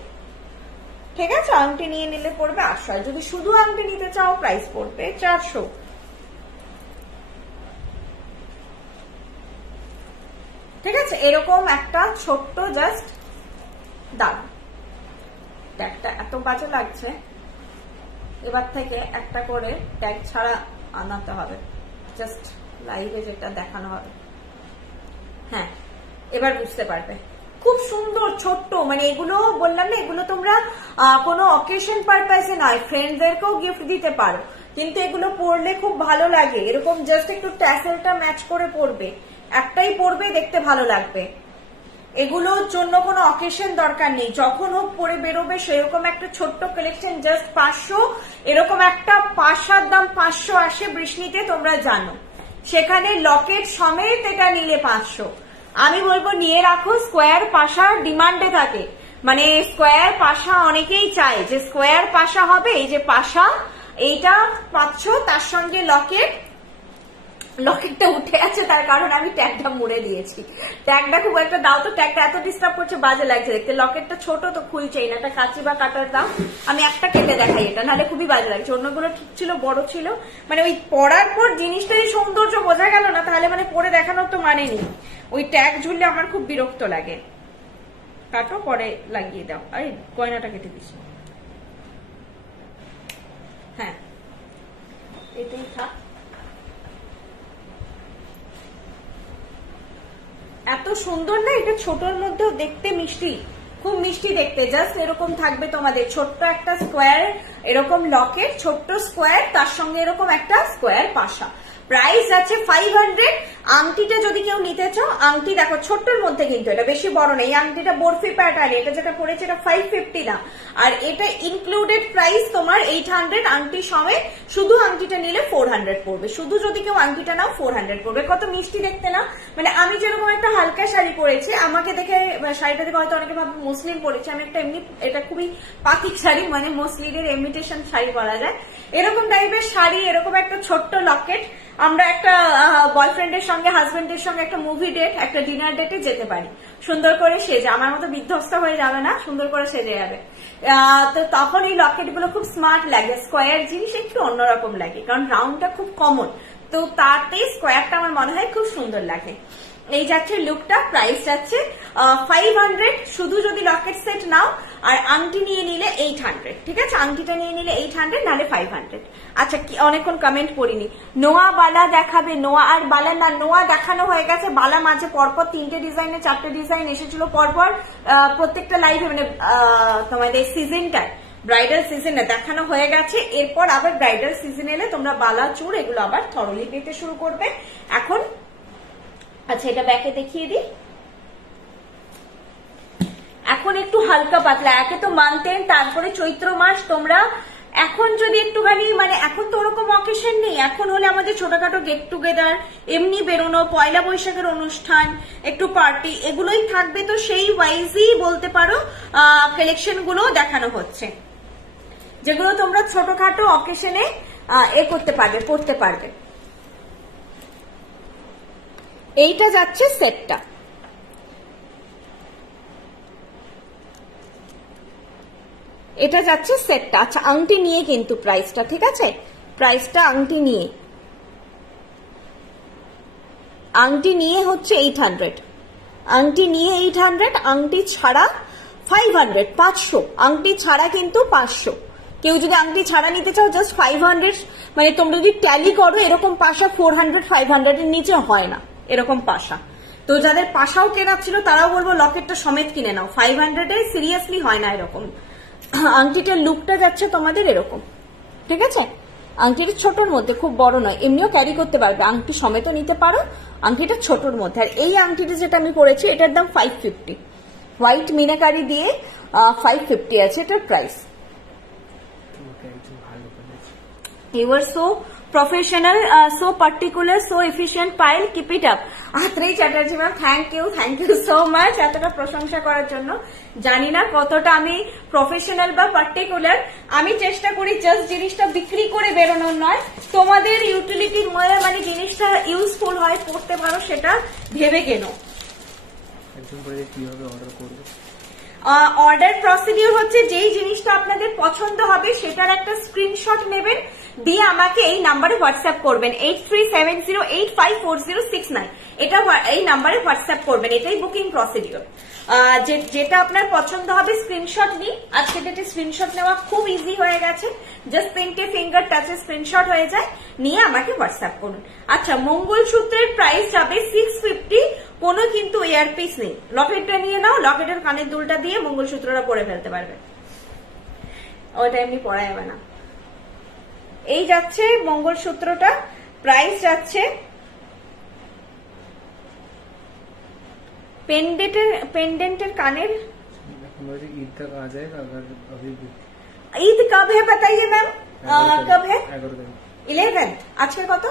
ঠিক আছে? আংটি নিয়ে নিলে পড়বে 800, যদি শুধু আংটি নিতে চাও প্রাইস পড়বে 400। ঠিক আছে, এরকম একটা ছোট্ট জাস্ট দাম, ট্যাগটা এত বাজে লাগছে, এবার থেকে একটা করে ট্যাগ ছাড়া আনাতে হবে, জাস্ট লাইভে যেটা দেখানো হবে। হ্যাঁ, এবার বুঝতে পারবে, খুব সুন্দর ছোট্ট, মানে এগুলো বললাম না, এগুলো তোমরা কোনো অকেশন পারপাসে নয়, ফ্রেন্ডদেরকেও গিফট দিতে পারো, কিন্তু এগুলো পরলে খুব ভালো লাগে, এরকম জাস্ট একটু ট্যাসেলটা ম্যাচ করে পরবে, একটাই পরবে, দেখতে ভালো লাগবে। এগুলোর জন্য কোনো অকেশন দরকার নেই, যখন হোক পরে বেরোবে, সেরকম একটা ছোট্ট কালেকশন, জাস্ট 500। এরকম একটা পাশার দাম 500 আসে বৃষ্ণিতে, তোমরা জানো, সেখানে লকেট সমেত এটা নিলে 500। আমি বলবো নিয়ে রাখো, স্কোয়ার পাশা ডিমান্ডে থাকে, মানে স্কোয়ার পাশা অনেকেই চায় যে স্কোয়ার পাশা হবে, এই যে পাশা এইটা পাচ্ছ, তার সঙ্গে লকেট, লকেটটা উঠে আছে তার কারণ আমি ট্যাগটা মুড়ে দিয়েছি, ট্যাগটা খুব একটা দাও তো, ট্যাগটা এত ডিস্টার্ব করছে, বাজে লাগছে দেখতে, লকেটটা ছোট তো খুলছেই না, একটা কাঁচি বা কাটার দাও, আমি একটা কেটে দেখাই, এটা নাহলে খুবই বাজে লাগছে, অন্যগুলো ঠিক ছিল, বড় ছিল, মানে ওই পরার পর জিনিসটারই সৌন্দর্য বোঝা গেল না, তাহলে মানে পরে দেখানোর তো মানে নেই, ওই ট্যাগ ঝুললে আমার খুব বিরক্ত লাগে। কাটো, পরে লাগিয়ে দাও, আরে গয়নাটা কেটে দিচ্ছি, হ্যাঁ এটাই থাক। এত সুন্দর না, এটা ছোটর মধ্যেও দেখতে মিষ্টি, খুব মিষ্টি দেখতে, জাস্ট এরকম থাকবে তোমাদের ছোট্ট একটা স্কোয়ার, এরকম লকেট, ছোট্ট স্কোয়ার, তার সঙ্গে এরকম একটা স্কোয়ার পাশা, প্রাইস আছে 500। আংটিটা যদি কেউ নিতে চাও, আংটি দেখো ছোট্টর মধ্যে, কিন্তু এটা বেশি বড় নেই, আংটিটা বরফি প্যাটার্ন, এটা যেটা পড়েছে এটা 550 না, আর এটা ইনক্লুডেড প্রাইস তোমার 800 আংটি সমেত, শুধু আংটিটা নিলে 400 পড়বে, শুধু যদি কেউ আংটিটা নাও 400 পড়বে। কত মিষ্টি দেখতে না, মানে আমি যেরকম একটা হালকা শাড়ি পরেছি, আমাকে দেখে শাড়িটা দেখে হয়তো অনেকে ভাবে মুসলিম পরেছি, আমি একটা এমনি, এটা খুবই পাতিক শাড়ি, মানে মুসলিমের ইমিটেশন শাড়ি বলা যায়, এরকম টাইপের শাড়ি, এরকম একটা ছোট্ট লকেট, আমরা একটা বয়ফ্রেন্ডের সঙ্গে, হাজবেন্ডের সঙ্গে একটা মুভি ডেট, একটা ডিনার ডেটে যেতে পারি, সুন্দর করে সেজে, আমার মতো বিধ্বস্ত হয়ে যাবে না, সুন্দর করে সেজে যাবে, তো তখন এই লকেট গুলো খুব স্মার্ট লাগে, স্কোয়ার জিনিস একটু অন্যরকম লাগে, কারণ রাউন্ডটা খুব কমন, তো তাতে স্কোয়ারটা আমার মনে হয় খুব সুন্দর লাগে। এই যাচ্ছে লুকটা, প্রাইস যাচ্ছে 500, শুধু যদি লকেট সেট নাও, আর আংটি নিয়ে নিলে 800, ঠিক আছে? আংটিটা নিয়ে নিলে 800, নাহলে 500। আচ্ছা, কি অনেকক্ষণ কমেন্ট পড়িনি, নোয়া বালা দেখাবে, নোয়া আর বালা না, নোয়া দেখানো হয়ে গেছে, বালা মাঝে পরপর 3টে ডিজাইনে 4টে ডিজাইন এসেছিল পরপর, প্রত্যেকটা লাইভে, মানে তোমাদের সিজনটায়, ব্রাইডাল সিজনে দেখানো হয়ে গেছে, এরপর আবার ব্রাইডাল সিজন এলে তোমরা বালা চুড় এগুলো আবার থরলি পেতে শুরু করবে এখন। আচ্ছা, এটা ব্যাকে দেখিয়ে দিই, এখন একটু হালকা পাতলা, একে তো মানতেন, তারপরে চৈত্র মাস, তোমরা এখন যদি একটুখানি, মানে এখন তো ওরকম অকেশন নেই, এখন হলে আমাদের ছোটখাটো গেট টুগেদার, এমনি বেরোনো, পয়লা বৈশাখের অনুষ্ঠান, একটু পার্টি, এগুলোই থাকবে, তো সেই ওয়াইজই বলতে পারো কালেকশন গুলো দেখানো হচ্ছে, যেগুলো তোমরা ছোটখাটো অকেশনে করতে পারবে, পড়তে পারবে। এইটা যাচ্ছে সেটটা, এটা যাচ্ছে সেটটা। আচ্ছা, আংটি নিয়ে কিন্তু প্রাইসটা, ঠিক আছে, প্রাইসটা আংটি নিয়ে, আংটি নিয়ে হচ্ছে 800, আংটি নিয়ে 800, আংটি ছাড়া 500, 500, আংটি ছাড়া কিন্তু 500। কেউ যদি আংটি ছাড়া নিতে চাও জাস্ট 500, মানে তোমরা যদি ট্যালি করো এরকম পাশা 400, 500 এর নিচে হয় না এরকম পাশা, তো যাদের পাশাও কেনার ছিল তারাও বলবো লকেটটা সমেত কিনে নাও, 500 এ সিরিয়াসলি হয় না এরকম। আংটিটার লুকটা যাচ্ছে তোমাদের এরকম, ঠিক আছে? আংটিটা ছোটর মধ্যে, খুব বড় নয়, এমনিও ক্যারি করতে পারবে, আংটি সমেতও নিতে পারো, আংটিটা ছোটর মধ্যে। আর এই আংটিটা যেটা আমি পরেছি এটার দাম 550, হোয়াইট মিনাকারি দিয়ে 550 আছে এটার price. You are so professional, so particular, so efficient পাইল, keep it up. Atreyee Chatterjee ma'am, thank you so much এতটা প্রশংসা করার জন্য। জানি না কতটা আমি প্রফেশনাল বা পার্টিকুলার, আমি চেষ্টা করি জাস্ট জিনিসটা বিক্রি করে বেরোনোর নয়, তোমাদের ইউটিলিটির মানে জিনিসটা ইউজফুল হয়, পড়তে পারো সেটা ভেবে কেন। কিভাবে অর্ডার করবে? অর্ডার প্রসিডিউর হচ্ছে যেই জিনিসটা আপনাদের পছন্দ হবে সেটার একটা স্ক্রিনশট নেবেন, দিয়ে আমাকে এই নাম্বারে হোয়াটসঅ্যাপ করবেন 8370854069, এটা এই নাম্বারে হোয়াটসঅ্যাপ করবেন, এটাই বুকিং প্রসিডিউর। যেটা আপনার পছন্দ হবে স্ক্রিনশট নিই, আজকে ডেটে স্ক্রিনশট নেওয়া খুব ইজি হয়ে গেছে, জাস্ট 3টে ফিঙ্গার টাচে স্ক্রিনশট হয়ে যায়, নিয়ে আমাকে হোয়াটসঅ্যাপ করুন। আচ্ছা, মঙ্গলসূত্রের প্রাইস যাবে 650, কোনো কিন্তু ইয়ারপিস নেই। লকেটটা নিয়ে নাও, লকেটের কানের দুলটা দিয়ে মঙ্গলসূত্রটা পরে ফেলতে পারবে, ওইটা এমনি পরা যাবে না। এই যাচ্ছে মঙ্গলসূত্রটা, প্রাইস যাচ্ছে पेंडेंटेर कानेर। ईद तक आ जाएगा अगर अभी भी। ईद कब है बताइए मैम, कब है? 11। आज के कत?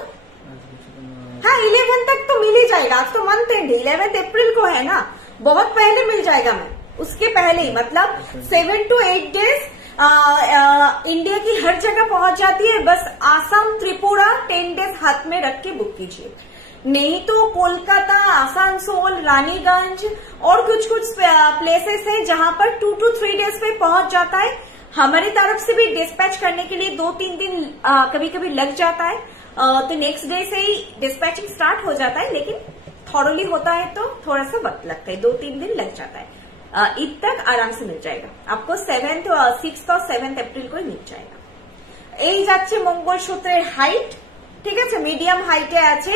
हाँ 11 तक तो मिल ही जाएगा, आज तो मंथ एंड 11 अप्रैल को है ना, बहुत पहले मिल जाएगा मैम, उसके पहले ही मतलब 7 to 8 डेज इंडिया की हर जगह पहुंच जाती है। बस आसाम त्रिपुरा 10 डेज हाथ में रख के बुक कीजिए, नहीं तो कोलकाता, आसनसोल, रानीगंज और कुछ प्लेसेस हैं जहां पर 2 to 3 डेज में पहुंच जाता है। हमारी तरफ से भी डिस्पैच करने के लिए 2-3 दिन कभी कभी लग जाता है, तो नेक्स्ट डे से ही डिस्पैचिंग स्टार्ट हो जाता है, लेकिन थॉरली होता है तो थोड़ा सा वक्त लगता है, 2-3 दिन लग जाता है। ईद तक आराम से मिल जाएगा आपको, 6th और 7th अप्रैल को ही मिल जाएगा। এই যাচ্ছে মঙ্গলসূত্রের হাইট, ঠিক আছে, মিডিয়াম হাইটে আছে।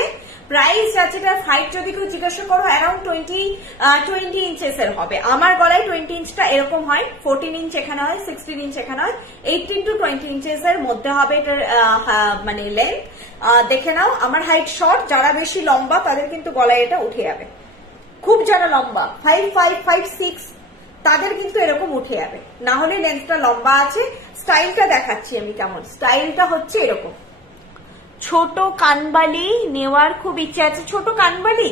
প্রাইস আছে তার হাইট যদি কেউ জিজ্ঞাসা করো অ্যারাউন্ড 20 ইঞ্চেসের হবে। আমার গলায় 20 ইঞ্চটা এরকম হয়, 14 ইঞ্চ এখানে হয়, 16 ইঞ্চ এখানে হয়, 18 to 20 ইঞ্চেসের মধ্যে হবে এটার মানে লেন্থ। দেখে নাও, আমার হাইট শর্ট, যারা বেশি লম্বা তাদের কিন্তু গলায় এটা উঠে যাবে, খুব যারা লম্বা 5'5", 5'6" তাদের কিন্তু এরকম উঠে যাবে, না হলে লেন্থটা লম্বা আছে। স্টাইলটা দেখাচ্ছি আমি কেমন, স্টাইলটা হচ্ছে এরকম। ছোট কানবালি নেওয়ার খুব ইচ্ছে আছে, ছোট কানবালি।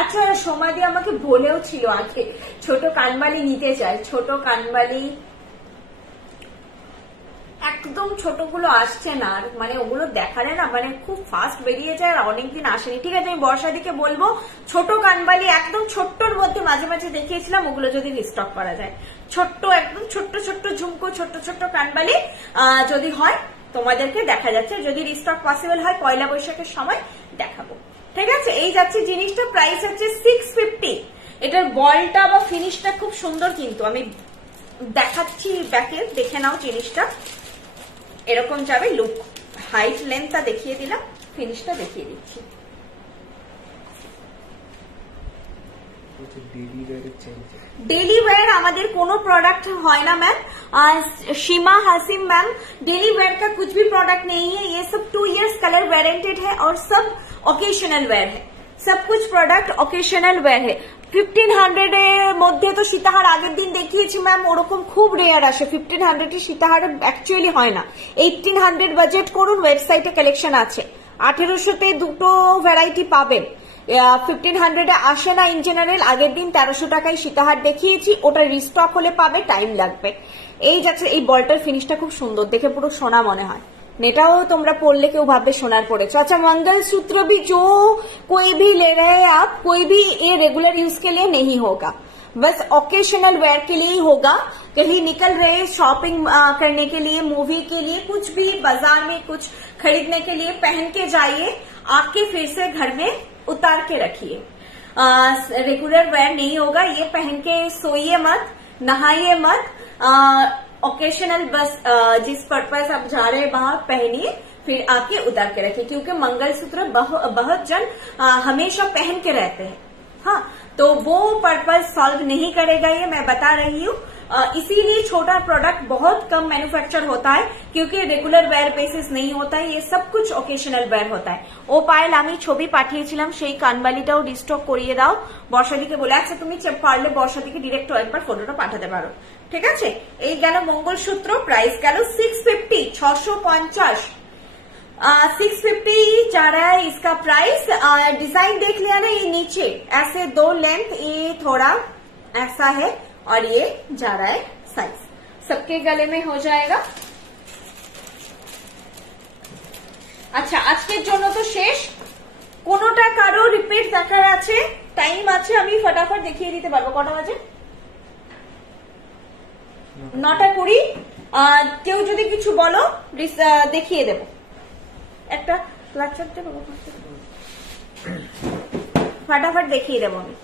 আচ্ছা সময় দিয়ে আমাকে বলেও ছিল আজকে ছোট কানবালি নিতে চাই, ছোট কানবালি একদম ছোটগুলো আসছে না, আর মানে ওগুলো দেখালে না মানে খুব ফাস্ট বেরিয়ে যায় আর অনেকদিন আসেনি। ঠিক আছে, আমি বর্ষাদিকে বলবো ছোট কানবালি একদম ছোট্টর মধ্যে মাঝে মাঝে দেখিয়েছিলাম, ওগুলো যদি রিস্টক করা যায়, ছোট্ট একদম ছোট্ট ছোট্ট ঝুমকো, ছোট্ট ছোট্ট কানবালি যদি হয় তোমাদেরকে দেখা যাচ্ছে, যদি রিস্টক পসিবল হয় পয়লা বৈশাখের সময় দেখাবো। ঠিক আছে, এই যাচ্ছে জিনিসটা, প্রাইস হচ্ছে 650। এটার বলটা বা ফিনিশটা খুব সুন্দর, কিন্তু আমি দেখাচ্ছি ব্যাকে, দেখে নাও জিনিসটা এরকম যাবে। লুক, হাইট লেন্থটা দেখিয়ে দিলাম, ফিনিশটা দেখিয়ে দিচ্ছি। डेली वेयर আমাদের কোনো প্রোডাক্ট হয় না ma'am, शीमा Hashim ma'am, daily wear का कुछ भी प्रोडक्ट नहीं है, ये सब 2 years कलर वारंटेड है और सब ओकेशनल वेयर है, सब कुछ प्रोडक्ट ओकेशनल वेयर है। 1500 এর মধ্যে তো সীতাহার আগের দিন দেখিয়েছি ম্যাম, ওরকম খুব রেয়ার আসে, 1500 এর সীতাহার অ্যাকচুয়ালি হয় না। 1800 বাজেট করুন, ওয়েবসাইটে কালেকশন আছে, 1800-তে দুটো ভ্যারাইটি পাবেন, 1500-এ আসে না ইন জেনারেল। আগের দিন 1300 টাকায় সীতাহার দেখিয়েছি, ওটা রিস্টক হলে পাবে, টাইম লাগবে। এই যাচ্ছে, এই বলটার ফিনিশটা খুব সুন্দর, দেখে পুরো সোনা মনে হয়, नेटाओ तुमरा पढ़ले क्यों भावबे सोनार पड़ेছো। अच्छा, मंगलसूत्र भी जो कोई भी ले रहे हैं आप, कोई भी ये रेगुलर यूज के लिए नहीं होगा, बस ओकेशनल वेयर के लिए ही होगा। कहीं निकल रहे शॉपिंग करने के लिए, मूवी के लिए, कुछ भी बाजार में कुछ खरीदने के लिए पहन के जाइए, आके फिर से घर में उतार के रखिए। रेगुलर वेयर नहीं होगा, ये पहन के सोइए मत, नहाइए मत, ओकेशनल बस जिस पर्पज आप जा रहे हैं बाहर पहनिए, फिर आके उतार के रखिए, क्योंकि मंगलसूत्र बहुत जन हमेशा पहन के रहते हैं, हाँ, तो वो पर्पज सॉल्व नहीं करेगा, ये मैं बता रही हूँ। इसीलिए छोटा प्रोडक्ट बहुत कम मैन्युफैक्चर होता है, क्योंकि रेगुलर वेयर बेसिस नहीं होता है, ये सब कुछ ओकेशनल वेयर होता है। ও পায়েল আমি ছবি পাঠিয়েছিলাম, সেই কানবালিটাও রিস্টক করিয়ে দাও। বর্ষাদিকে বলে, আচ্ছা তুমি পারলে বর্ষাদিকে ডিরেক্ট একবার ফটোটা পাঠাতে পারো। ঠিক আছে, এই গেল মঙ্গলসূত্র, প্রাইস গেল 650, 650। 650 जा रहा है इसका प्राइस। डिजाइन देख लिया ना, ये नीचे ऐसे 2 लेंथ, ये थोड़ा ऐसा है और ये जा रहा है साइज। सबके गले में हो जाएगा। আচ্ছা, আজকের জন্য তো শেষ। কোনোটা কারো রিপিট দেখার আছে, টাইম আছে, আমি ফটাফট দেখিয়ে দিতে পারবো। কটা বাজে? 9:20। কেউ যদি কিছু বলো দেখিয়ে দেবো। একটা লাচ্চার দেবো, ফটাফট দেখিয়ে দেবো আমি।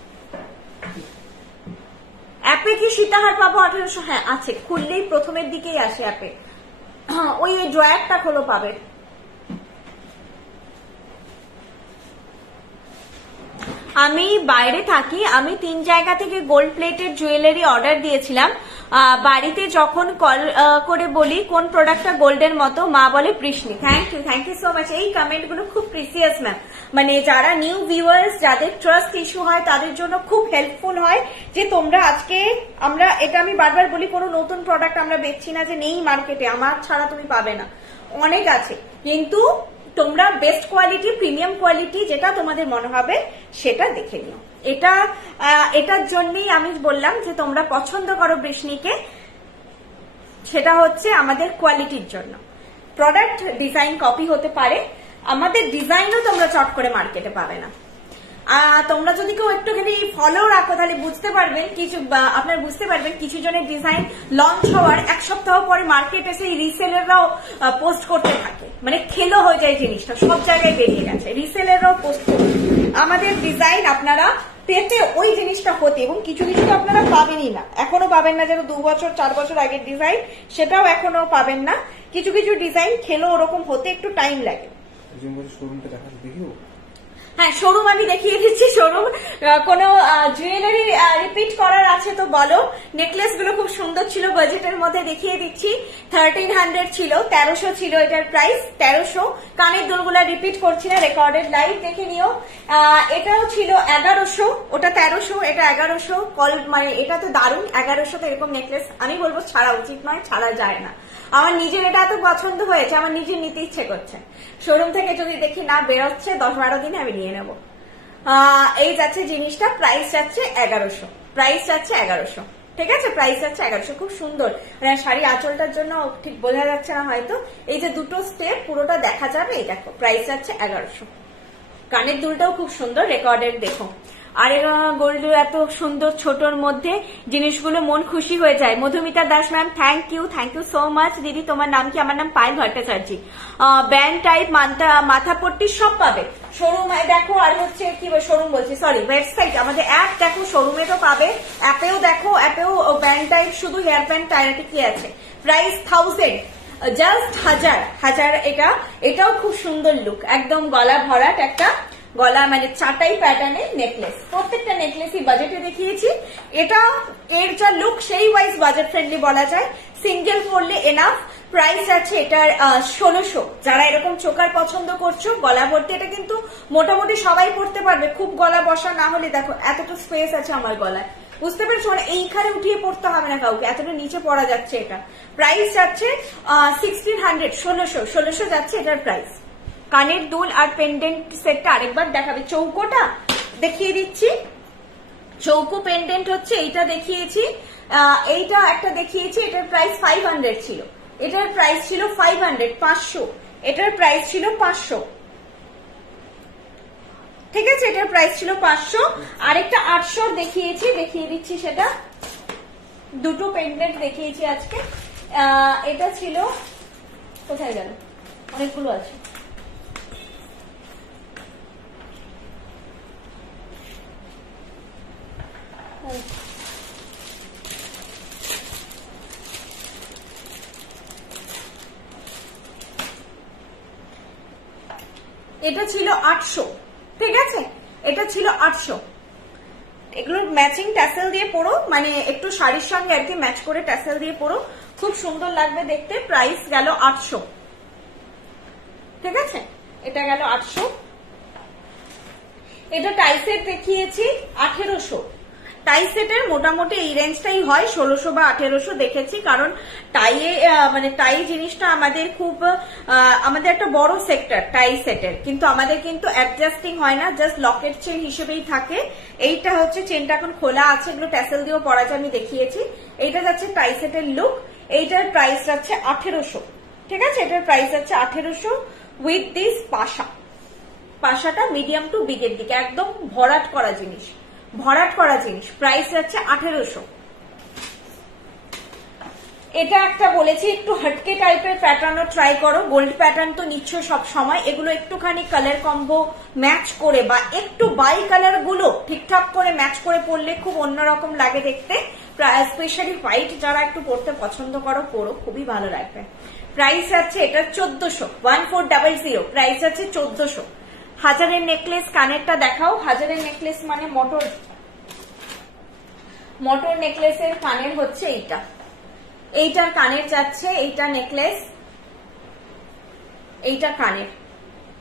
অ্যাপে কি সীতাহার পাবো 1800? হ্যাঁ আছে, খুললেই প্রথমের দিকেই আসে অ্যাপে। ওই ড্রয়ারটা খোলো, পাবে। আমি বাইরে থাকি, আমি 3 জায়গা থেকে গোল্ড প্লেটেড জুয়েলারি অর্ডার দিয়েছিলাম। বাড়িতে যখন কল করে বলি কোন প্রোডাক্টটা গোল্ডের মতো, মা বলে কৃষ্ণি। Thank you so much. এই কমেন্ট গুলো খুব প্রিসিয়াস ম্যাম, মানে যারা নিউ ভিউয়ার্স, যাদের ট্রাস্ট ইস্যু হয় তাদের জন্য খুব হেল্পফুল হয় যে তোমরা আজকে, আমরা এটা আমি বারবার বলি, কোনো নতুন প্রোডাক্ট আমরা বেচছি না যে নেই মার্কেটে, আমার ছাড়া তুমি পাবে না, অনেক আছে, কিন্তু তোমরা বেস্ট কোয়ালিটি, প্রিমিয়াম কোয়ালিটি যেটা তোমাদের মনে হবে সেটা দেখে নিও। এটার জন্যই আমি বললাম যে তোমরা পছন্দ করো বৃষ্ণিকে, সেটা হচ্ছে আমাদের কোয়ালিটির জন্য। প্রোডাক্ট ডিজাইন কপি হতে পারে, আমাদের ডিজাইনও তোমরা চট করে মার্কেটে পাবে না। তোমরা যদি কেউ একটুখানি ফলো রাখো তাহলে বুঝতে পারবেন, আপনারা বুঝতে পারবেন কিছু জনের ডিজাইন লঞ্চ হওয়ার 1 সপ্তাহ পরে মার্কেটে সেই রিসেলাররাও পোস্ট করতে থাকে, মানে খেলো হয়ে যায় জিনিসটা, সব জায়গায় বেরিয়ে গেছে, রিসেলাররাও পোস্ট করছে। আমাদের ডিজাইন আপনারা পেতে ওই জিনিসটা হতে, এবং কিছু কিছু তো আপনারা পাবেনই না, এখনো পাবেন না, যেন 2 বছর 4 বছর আগের ডিজাইন, সেটাও এখনো পাবেন না। কিছু কিছু ডিজাইন খেলো ওরকম হতে একটু টাইম লাগে। হ্যাঁ, শোরুম আমি দেখিয়ে দিচ্ছি। শোরুম কোন জুয়েলারি রিপিট করার আছে তো বলো। নেকলেস গুলো খুব সুন্দর ছিল, বাজেটের মধ্যে দেখিয়ে দিচ্ছি। 1300 ছিল, 1300 ছিল এটার প্রাইস, 1300। কানের দুলগুলা রিপিট করছি না, রেকর্ডেড লাইভ দেখে নিও। এটাও ছিল 1100, ওটা 1300, এটা 1100। মানে এটা তো দারুণ, 1100 এরকম নেকলেস আমি বলবো ছাড়া উচিত নয়, ছাড়া যায় না। আমার নিজের এটা এত পছন্দ হয়েছে, আমার নিজের নিতে ইচ্ছে করছে। শোরুম থেকে যদি দেখি না বেরোচ্ছে, 10-12 দিনে আমি নিয়ে নেবো। এই যাচ্ছে জিনিসটা, প্রাইস যাচ্ছে 1100, প্রাইস যাচ্ছে 1100, ঠিক আছে, প্রাইস যাচ্ছে 1100। খুব সুন্দর, শাড়ি আঁচলটার জন্য ঠিক বোঝা যাচ্ছে না হয়তো, এই যে দুটো স্টেপ পুরোটা দেখা যাবে, এই দেখো প্রাইস যাচ্ছে 1100। কানের দুলটাও খুব সুন্দর, রেকর্ডের দেখো। আর গোল্ড এত সুন্দর ছোটর মধ্যে জিনিসগুলো মন খুশি হয়ে যায়। Madhumita Das ma'am, thank you so much. দিদি তোমার নাম কি? আমার নাম পায়েল ভট্টাচার্য। ব্যান্ড টাইপ, মাথা পট্টি সব পাবে শোরুম দেখো। আর হচ্ছে কি শোরুম বলছি, সরি, ওয়েবসাইট, আমাদের অ্যাপ দেখো, শোরুমে তো পাবে, অ্যাপেও দেখো, অ্যাপেও ব্যান্ড টাইপ শুধু হেয়ার ব্যান্ড টাইরাটি কি আছে। Price 1000, just 1000। এটাও খুব সুন্দর লুক, একদম গলা ভরাট একটা গলা, মানে চাটাই প্যাটার্নের নেকলেস। প্রত্যেকটা নেকলেসই বাজেটে দেখিয়েছি। এটা এর যা লুক সেই ওয়াইজ বাজেট ফ্রেন্ডলি বলা যায়। সিঙ্গেল পরলে এনাফ। প্রাইস আছে এটার 1600। যারা এরকম চোকার পছন্দ করছো গলা ভর্তি, এটা কিন্তু মোটামুটি সবাই পরতে পারবে, খুব গলা বসা না হলে। দেখো এতটা স্পেস আছে আমার গলায়, বুঝতে পেরেছো, মানে এইখানে উঠিয়ে পড়তে হবে না কাউকে, এতটা নিচে পড়া যাচ্ছে এটা। প্রাইস যাচ্ছে 1600, 1600 যাচ্ছে এটার প্রাইস। কানের দুল আর পেন্ডেন্ট সেটটা আরেকবার দেখাবে। চৌকোটা দেখিয়ে দিচ্ছি, চৌকো পেন্ডেন্ট হচ্ছে এইটা দেখিয়েছি, এইটা একটা দেখিয়েছি। এটার প্রাইস 500 ছিল, এটার প্রাইস ছিল 500, 500। এটার প্রাইস ছিল 500, ঠিক আছে, এটার প্রাইস ছিল 500। আরেকটা 800 দেখিয়েছি, দেখিয়ে দিচ্ছি সেটা। দুটো পেন্ডেন্ট দেখিয়েছি আজকে। এটা ছিল, কোথায় গেল, অনেকগুলো আছে। এটা ছিল 800, ঠিক আছে, এটা ছিল 800। এগুলো ম্যাচিং ট্যাসেল দিয়ে পরো, মানে একটু শাড়ির সঙ্গে আর কি ম্যাচ করে ট্যাসেল দিয়ে পরো, খুব সুন্দর লাগবে দেখতে। প্রাইস গেল 800, ঠিক আছে, এটা গেল 800। এটা টাইসের দেখিয়েছি 1800। টাই সেটের মোটামুটি এই রেঞ্জটাই হয়, 1600 বা 1800 দেখেছি, কারণ টাইয়ে মানে টাই জিনিসটা আমাদের খুব আমাদের একটা বড় সেক্টর টাই সেটের, কিন্তু আমাদের কিন্তু অ্যাডজাস্টিং হয় না, জাস্ট লকেট চেন হিসেবেই থাকে। এইটা হচ্ছে চেনটা এখন খোলা আছে, এগুলো ট্যাসেল দিয়েও পরা যায়, আমি দেখিয়েছি। এইটা যাচ্ছে টাই সেটের লুক, এইটার প্রাইস যাচ্ছে 1800, ঠিক আছে, এটার প্রাইস যাচ্ছে 1800 উইথ দিস পাশা। পাশাটা মিডিয়াম টু বিগের দিকে, একদম ভরাট করা জিনিস, ভরাট করা জিনিস, প্রাইস যাচ্ছে 1800। এটা একটা বলেছি একটু হটকে টাইপের প্যাটার্নও ট্রাই করো, গোল্ড প্যাটার্ন তো নিচ্ছ সব সময়, এগুলো একটুখানি কালার কম্বো ম্যাচ করে বা একটু বাই কালার গুলো ঠিকঠাক করে ম্যাচ করে পরলে খুব অন্যরকম লাগে দেখতে, স্পেশালি হোয়াইট যারা একটু পরতে পছন্দ করো পরো, খুবই ভালো লাগবে। প্রাইস আছে এটা 1400, 1400, প্রাইস আছে 1400। হাজারের নেকলেস, কানেরটা দেখাও। হাজারের নেকলেস মানে মোটর নেকলেসের কানের হচ্ছে এইটা, এইটার কানের যাচ্ছে, এইটা নেকলেস, এইটা কানের,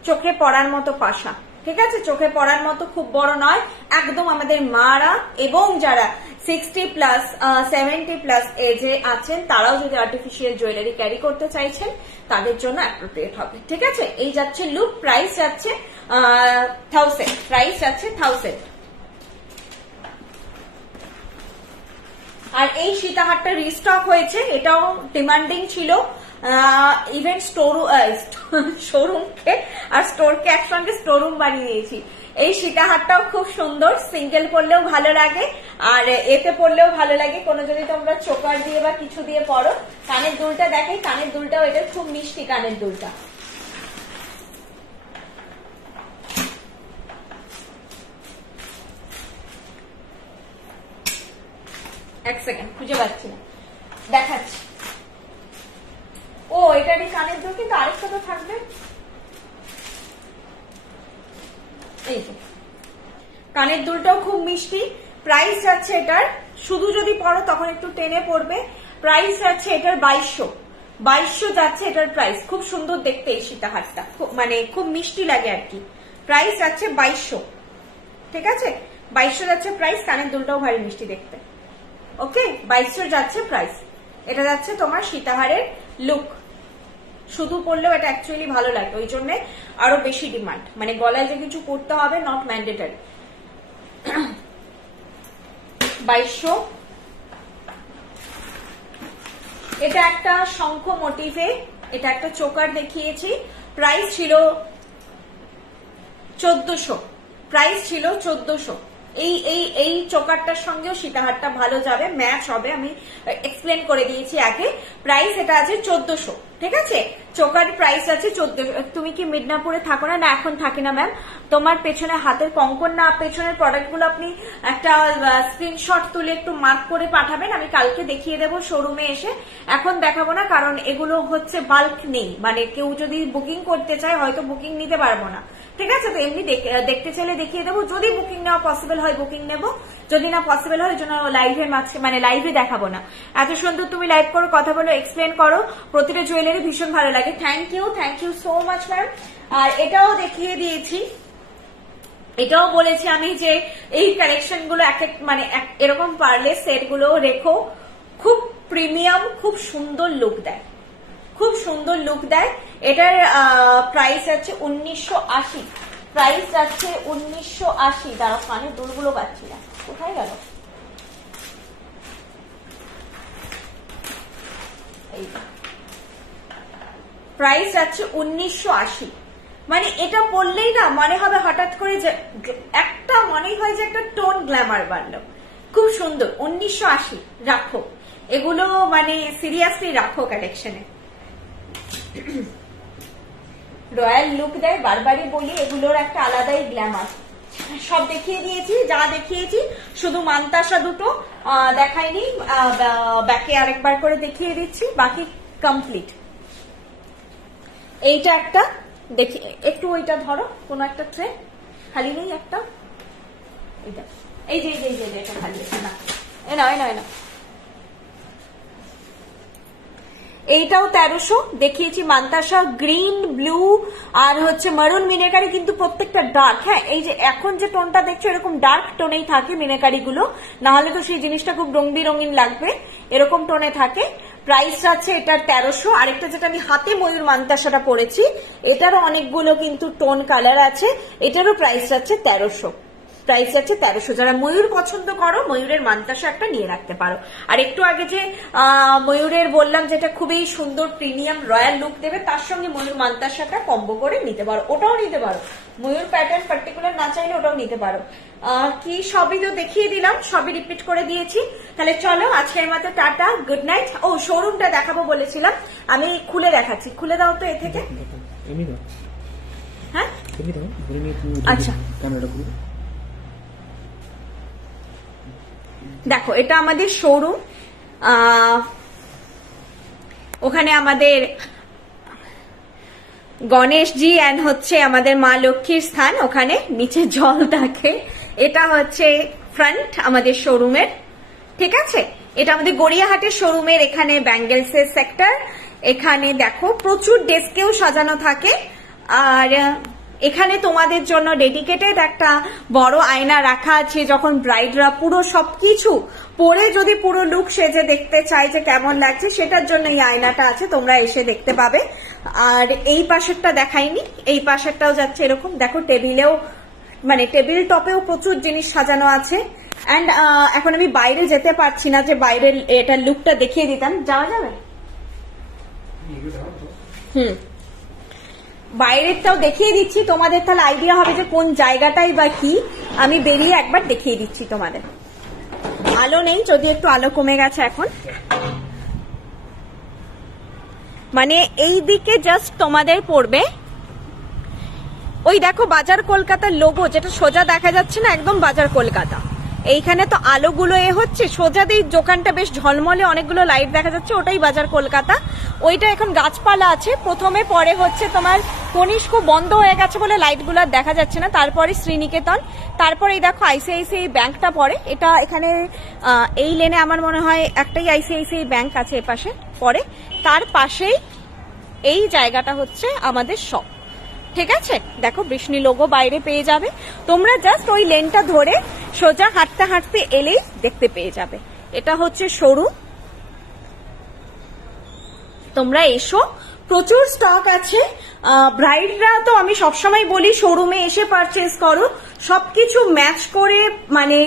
চোখে পড়ার মতো পাশা, ঠিক আছে, চোখে পড়ার মতো, খুব বড় নয়, একদম আমাদের মারা এবং যারা 60+ 70+ এজে আছেন তারাও যদি আর্টিফিশিয়াল জুয়েলারি ক্যারি করতে চাইছেন তাদের জন্য অ্যাপ্রোপ্রিয়েট হবে, ঠিক আছে। এই যাচ্ছে লুক, প্রাইস যাচ্ছে 1000, প্রাইস যাচ্ছে 1000। আর এই সীতাহারটা রিস্টক হয়েছে, এটাও ডিমান্ডিং ছিল, ইভেন শোরুমকে আর স্টোরকে একসঙ্গে স্টোরুম বানিয়ে দিয়েছি। এই সীতাহারটাও খুব সুন্দর, সিঙ্গেল পরলেও ভালো লাগে আর এতে পরলেও ভালো লাগে, কোনো যদি তোমরা চোকার দিয়ে বা কিছু দিয়ে পরো। কানের দুলটা দেখাই, কানের দুলটাও এটা খুব মিষ্টি, কানের দুলটা এক সেকেন্ড খুঁজে পাচ্ছি না, দেখাচ্ছি। ও এটারই কানের দুল, কিন্তু আরেকটা তো থাকবে, এই যে কানের দুলটাও খুব মিষ্টি। প্রাইস যাচ্ছে এটার, শুধু যদি পড়ো তখন একটু টেনে পড়বে, প্রাইস যাচ্ছে এটার 2200 যাচ্ছে এটার প্রাইস। খুব সুন্দর দেখতে এই সীতাহারটা, মানে খুব মিষ্টি লাগে আর কি। প্রাইস যাচ্ছে 2200, ঠিক আছে, 2200 যাচ্ছে প্রাইস। কানের দুলটাও ভারী মিষ্টি দেখতে, ওকে, 2200 যাচ্ছে প্রাইস। এটা যাচ্ছে তোমার সীতাহারের লুক, শুধু পরলেও এটা অ্যাকচুয়ালি ভালো লাগে, ওই জন্য আরো বেশি ডিমান্ড, মানে গলায় যে কিছু পরতে হবে নট ম্যান্ডেটরি। 2200। এটা একটা শঙ্খ মোটিভে, এটা একটা চোকার দেখিয়েছি, প্রাইস ছিল 1400, প্রাইস ছিল 1400। এই চোকারটার সঙ্গেও সীতাহারটা ভালো যাবে, ম্যাচ হবে, আমি এক্সপ্লেন করে দিয়েছি আগে। প্রাইস এটা আছে 1400, ঠিক আছে, চোকার প্রাইস আছে 1400। তুমি কি মিদনাপুরে থাকো না? না এখন থাকি না ম্যাম। তোমার পেছনে হাতের কঙ্কন না পেছনের প্রোডাক্ট গুলো আপনি একটা স্ক্রিনশট তুলে একটু মার্ক করে পাঠাবেন, আমি কালকে দেখিয়ে দেবো শোরুমে এসে। এখন দেখাবো না কারণ এগুলো হচ্ছে বাল্ক নেই, মানে কেউ যদি বুকিং করতে চায় হয়তো বুকিং নিতে পারবো না, ঠিক আছে। তো এমনি দেখতে চাইলে দেখিয়ে দেবো, যদি বুকিং নেওয়া পসিবল হয় বুকিং নেবো, যদি না পসিবল হয় ওই জন্য লাইভের মাঝে মানে লাইভে দেখাবো না। এত সুন্দর তুমি লাইভ করো, কথা বলো, এক্সপ্লেন করো, প্রতিটা জুয়েলারি ভীষণ ভালো লাগে। Thank you so much ma'am. আর এটাও দেখিয়ে দিয়েছি, এটাও বলেছি আমি যে এই কালেকশন গুলো মানে এরকম পারলে সেট গুলো রেখো, খুব প্রিমিয়াম, খুব সুন্দর লুক দেয়, খুব সুন্দর লুক দেয়। এটার প্রাইস আছে 1980, প্রাইস যাচ্ছে 1980। দাঁড়া, কানের দুলগুলো পাচ্ছি না, কোথায় গেল? প্রাইস যাচ্ছে 1980। মানে এটা পড়লেই না মনে হবে হঠাৎ করে যে একটা, মনেই হয় যে একটা টোন গ্ল্যামার বাড়লো, খুব সুন্দর। 1980 রাখো, এগুলো মানে সিরিয়াসলি রাখো কালেকশনে, রয়্যাল লুক দেয়। বারবারই বলি এগুলোর একটা আলাদাই গ্ল্যামার। সব দেখিয়ে দিয়েছি, যা দেখিয়েছি, শুধু মান্তাসা দুটো দেখাইনি, ব্যাকে আরেকবার করে দেখিয়ে দিচ্ছি, বাকি কমপ্লিট। এইটা একটা দেখি, একটু ওইটা ধরো, কোন একটা ট্রে খালি নেই একটা, এইটা, এই যে এটা খালি আছে না, এ না এইটাও 1300 দেখিয়েছি। মান্তাসা গ্রিন, ব্লু আর হচ্ছে মারুন মিনাকারি, কিন্তু প্রত্যেকটা ডার্ক। হ্যাঁ, এই যে এখন যে টোনটা দেখছো এরকম ডার্ক টোনেই থাকে মিনাকারি গুলো, না হলে তো সেই জিনিসটা খুব রং বেরঙিন লাগবে, এরকম টোনে থাকে। প্রাইস আছে এটার 1300। আরেকটা যেটা আমি হাতে ময়ূর মান্তাসাটা পরেছি, এটারও অনেকগুলো কিন্তু টোন কালার আছে, এটারও প্রাইস আছে 1300। প্রাইস আছে 1300। যারা ময়ূর পছন্দ করো, ময়ূরের মান্তাসা একটা নিয়ে রাখতে পারো। আর একটু আগে যে ময়ূরের বললাম যেটা খুবই সুন্দর প্রিমিয়াম রয়্যাল লুক দেবে, তার সঙ্গে ময়ূর মান্তাসাটা কম্বো করে নিতে পারো, ওটাও নিতে পারো। ময়ূর প্যাটার্ন পার্টিকুলার না চাইলে ওটাও নিতে পারো। কি সবই তো দেখিয়ে দিলাম, সবই রিপিট করে দিয়েছি। তাহলে চলো আজকের মতো টাটা, গুড নাইট। ও শোরুমটা দেখাবো বলেছিলাম, আমি খুলে দেখাচ্ছি। খুলে দাও তো এ থেকে। হ্যাঁ আচ্ছা, দেখো এটা আমাদের শোরুম। ওখানে আমাদের গণেশজি এন্ড হচ্ছে আমাদের মা লক্ষ্মীর স্থান, ওখানে নিচে জল থাকে। এটা হচ্ছে ফ্রন্ট আমাদের শোরুমের, ঠিক আছে। এটা আমাদের গড়িয়াহাটের শোরুমের, এখানে ব্যাঙ্গেলস এর সেক্টর। এখানে দেখো প্রচুর ডেস্কেও সাজানো থাকে। আর এখানে তোমাদের জন্য ডেডিকেটেড একটা বড় আয়না রাখা আছে, যখন ব্রাইডরা পুরো সবকিছু পরে যদি পুরো লুক সেজে দেখতে চায় যে কেমন লাগছে, সেটার জন্য এই আয়নাটা আছে, তোমরা এসে দেখতে পাবে। আর এই পাশেরটা দেখাইনি, এই পাশেরটাও যাচ্ছে এরকম। দেখো টেবিলেও, মানে টেবিল টপেও প্রচুর জিনিস সাজানো আছে। অ্যান্ড এখন আমি বাইরে যেতে পারছি না, যে বাইরের এটার লুকটা দেখিয়ে দিতাম। যাওয়া যাবে? বাইরেরটাও দেখিয়ে দিচ্ছি তোমাদের, তাহলে আইডিয়া হবে যে কোন জায়গাটাই বা কি। আমি বেরিয়ে একবার দেখিয়ে দিচ্ছি তোমাদের। আলো নেই, যদি একটু আলো কমে গেছে এখন। মানে এই দিকে জাস্ট তোমাদের পড়বে, ওই দেখো বাজার কলকাতার লোগো, যেটা সোজা দেখা যাচ্ছে না, একদম বাজার কলকাতা। এইখানে তো আলোগুলো হচ্ছে সোজা দিয়ে দোকানটা বেশ ঝলমলে, অনেকগুলো লাইট দেখা যাচ্ছে, ওটাই বাজার কলকাতা। ওইটা এখন গাছপালা আছে প্রথমে, পরে হচ্ছে তোমার কনিষ্ক বন্ধ হয়ে গেছে বলে লাইটগুলো দেখা যাচ্ছে না, তারপরে শ্রীনিকেতন, তারপরে এই দেখো আইসিআইসিআই ব্যাংকটা পড়ে। এটা এখানে এই লেনে আমার মনে হয় একটাই আইসিআইসিআই ব্যাংক আছে এপাশে পড়ে, তার পাশেই এই জায়গাটা হচ্ছে আমাদের শপ, ঠিক আছে। দেখো বৃষ্ণি লোগো বাইরে পেয়ে যাবে, তোমরা জাস্ট ওই লেনটা ধরে সোজা হাঁটতে হাঁটতে এলেই দেখতে পেয়ে যাবে। এটা হচ্ছে শোরুম, তোমরা এসো, প্রচুর স্টক আছে। ব্রাইডরা তো আমি সবসময় বলি শোরুমে এসে পারচেস করো, সবকিছু ম্যাচ করে, মানে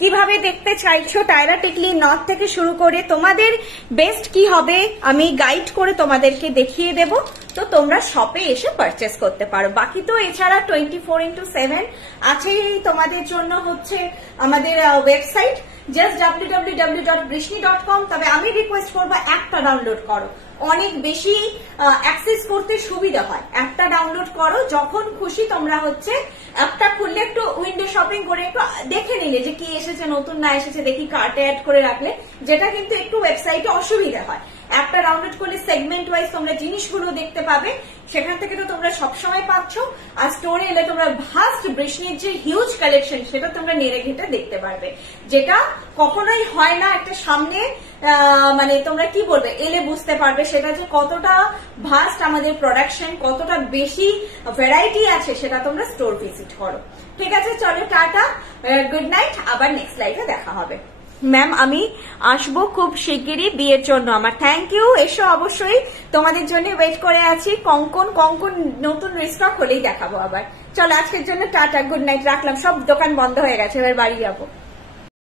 কিভাবে দেখতে চাইছো টায়রা টিকলি নথ থেকে শুরু করে তোমাদের বেস্ট কি হবে আমি গাইড করে তোমাদেরকে দেখিয়ে দেব। তো তোমরা শপে এসে পারচেস করতে পারো। বাকি তো এছাড়া 24/7 আছেই তোমাদের জন্য হচ্ছে আমাদের ওয়েবসাইট জাস্ট www.brishni.com। তবে আমি রিকোয়েস্ট করবো একটা ডাউনলোড করো, অনেক বেশি অ্যাক্সেস করতে সুবিধা হয়। একটা ডাউনলোড করো, যখন খুশি তোমরা হচ্ছে অ্যাপটা খুললে একটু উইন্ডো শপিং করে একটু দেখে নিলে যে কি এসেছে, নতুন না এসেছে দেখি কার্টে অ্যাড করে রাখলে, যেটা কিন্তু একটু ওয়েবসাইটে অসুবিধা হয়। অ্যাপটা ডাউনলোড করলে সেগমেন্ট ওয়াইজ তোমরা জিনিসগুলো দেখতে পাবে, সেখান থেকে তো তোমরা সবসময় পাচ্ছ। আর স্টোরে এলে তোমরা ভাস্ট বৃষ্ণির যে হিউজ কালেকশন সেটা তোমরা নেড়ে ঘেটে দেখতে পারবে, যেটা কখনোই হয় না। একটা সামনে মানে তোমরা কি বলবে, এলে বুঝতে পারবে সেটা যে কতটা ভাস্ট আমাদের প্রোডাকশন, কতটা বেশি ভ্যারাইটি আছে, সেটা তোমরা স্টোর ভিজিট করো। ঠিক আছে, চলো টাটা, গুড নাইট, আবার নেক্সট লাইভে দেখা হবে। ম্যাম আমি আসবো খুব শিগগিরই বিয়ের জন্য, আমার থ্যাংক ইউ, এসো অবশ্যই, তোমাদের জন্য ওয়েট করে আছি। কঙ্কন নতুন রিস্টক হলেই দেখাবো আবার। চলো আজকের জন্য টাটা, গুড নাইট, রাখলাম, সব দোকান বন্ধ হয়ে গেছে, এবার বাড়ি যাবো।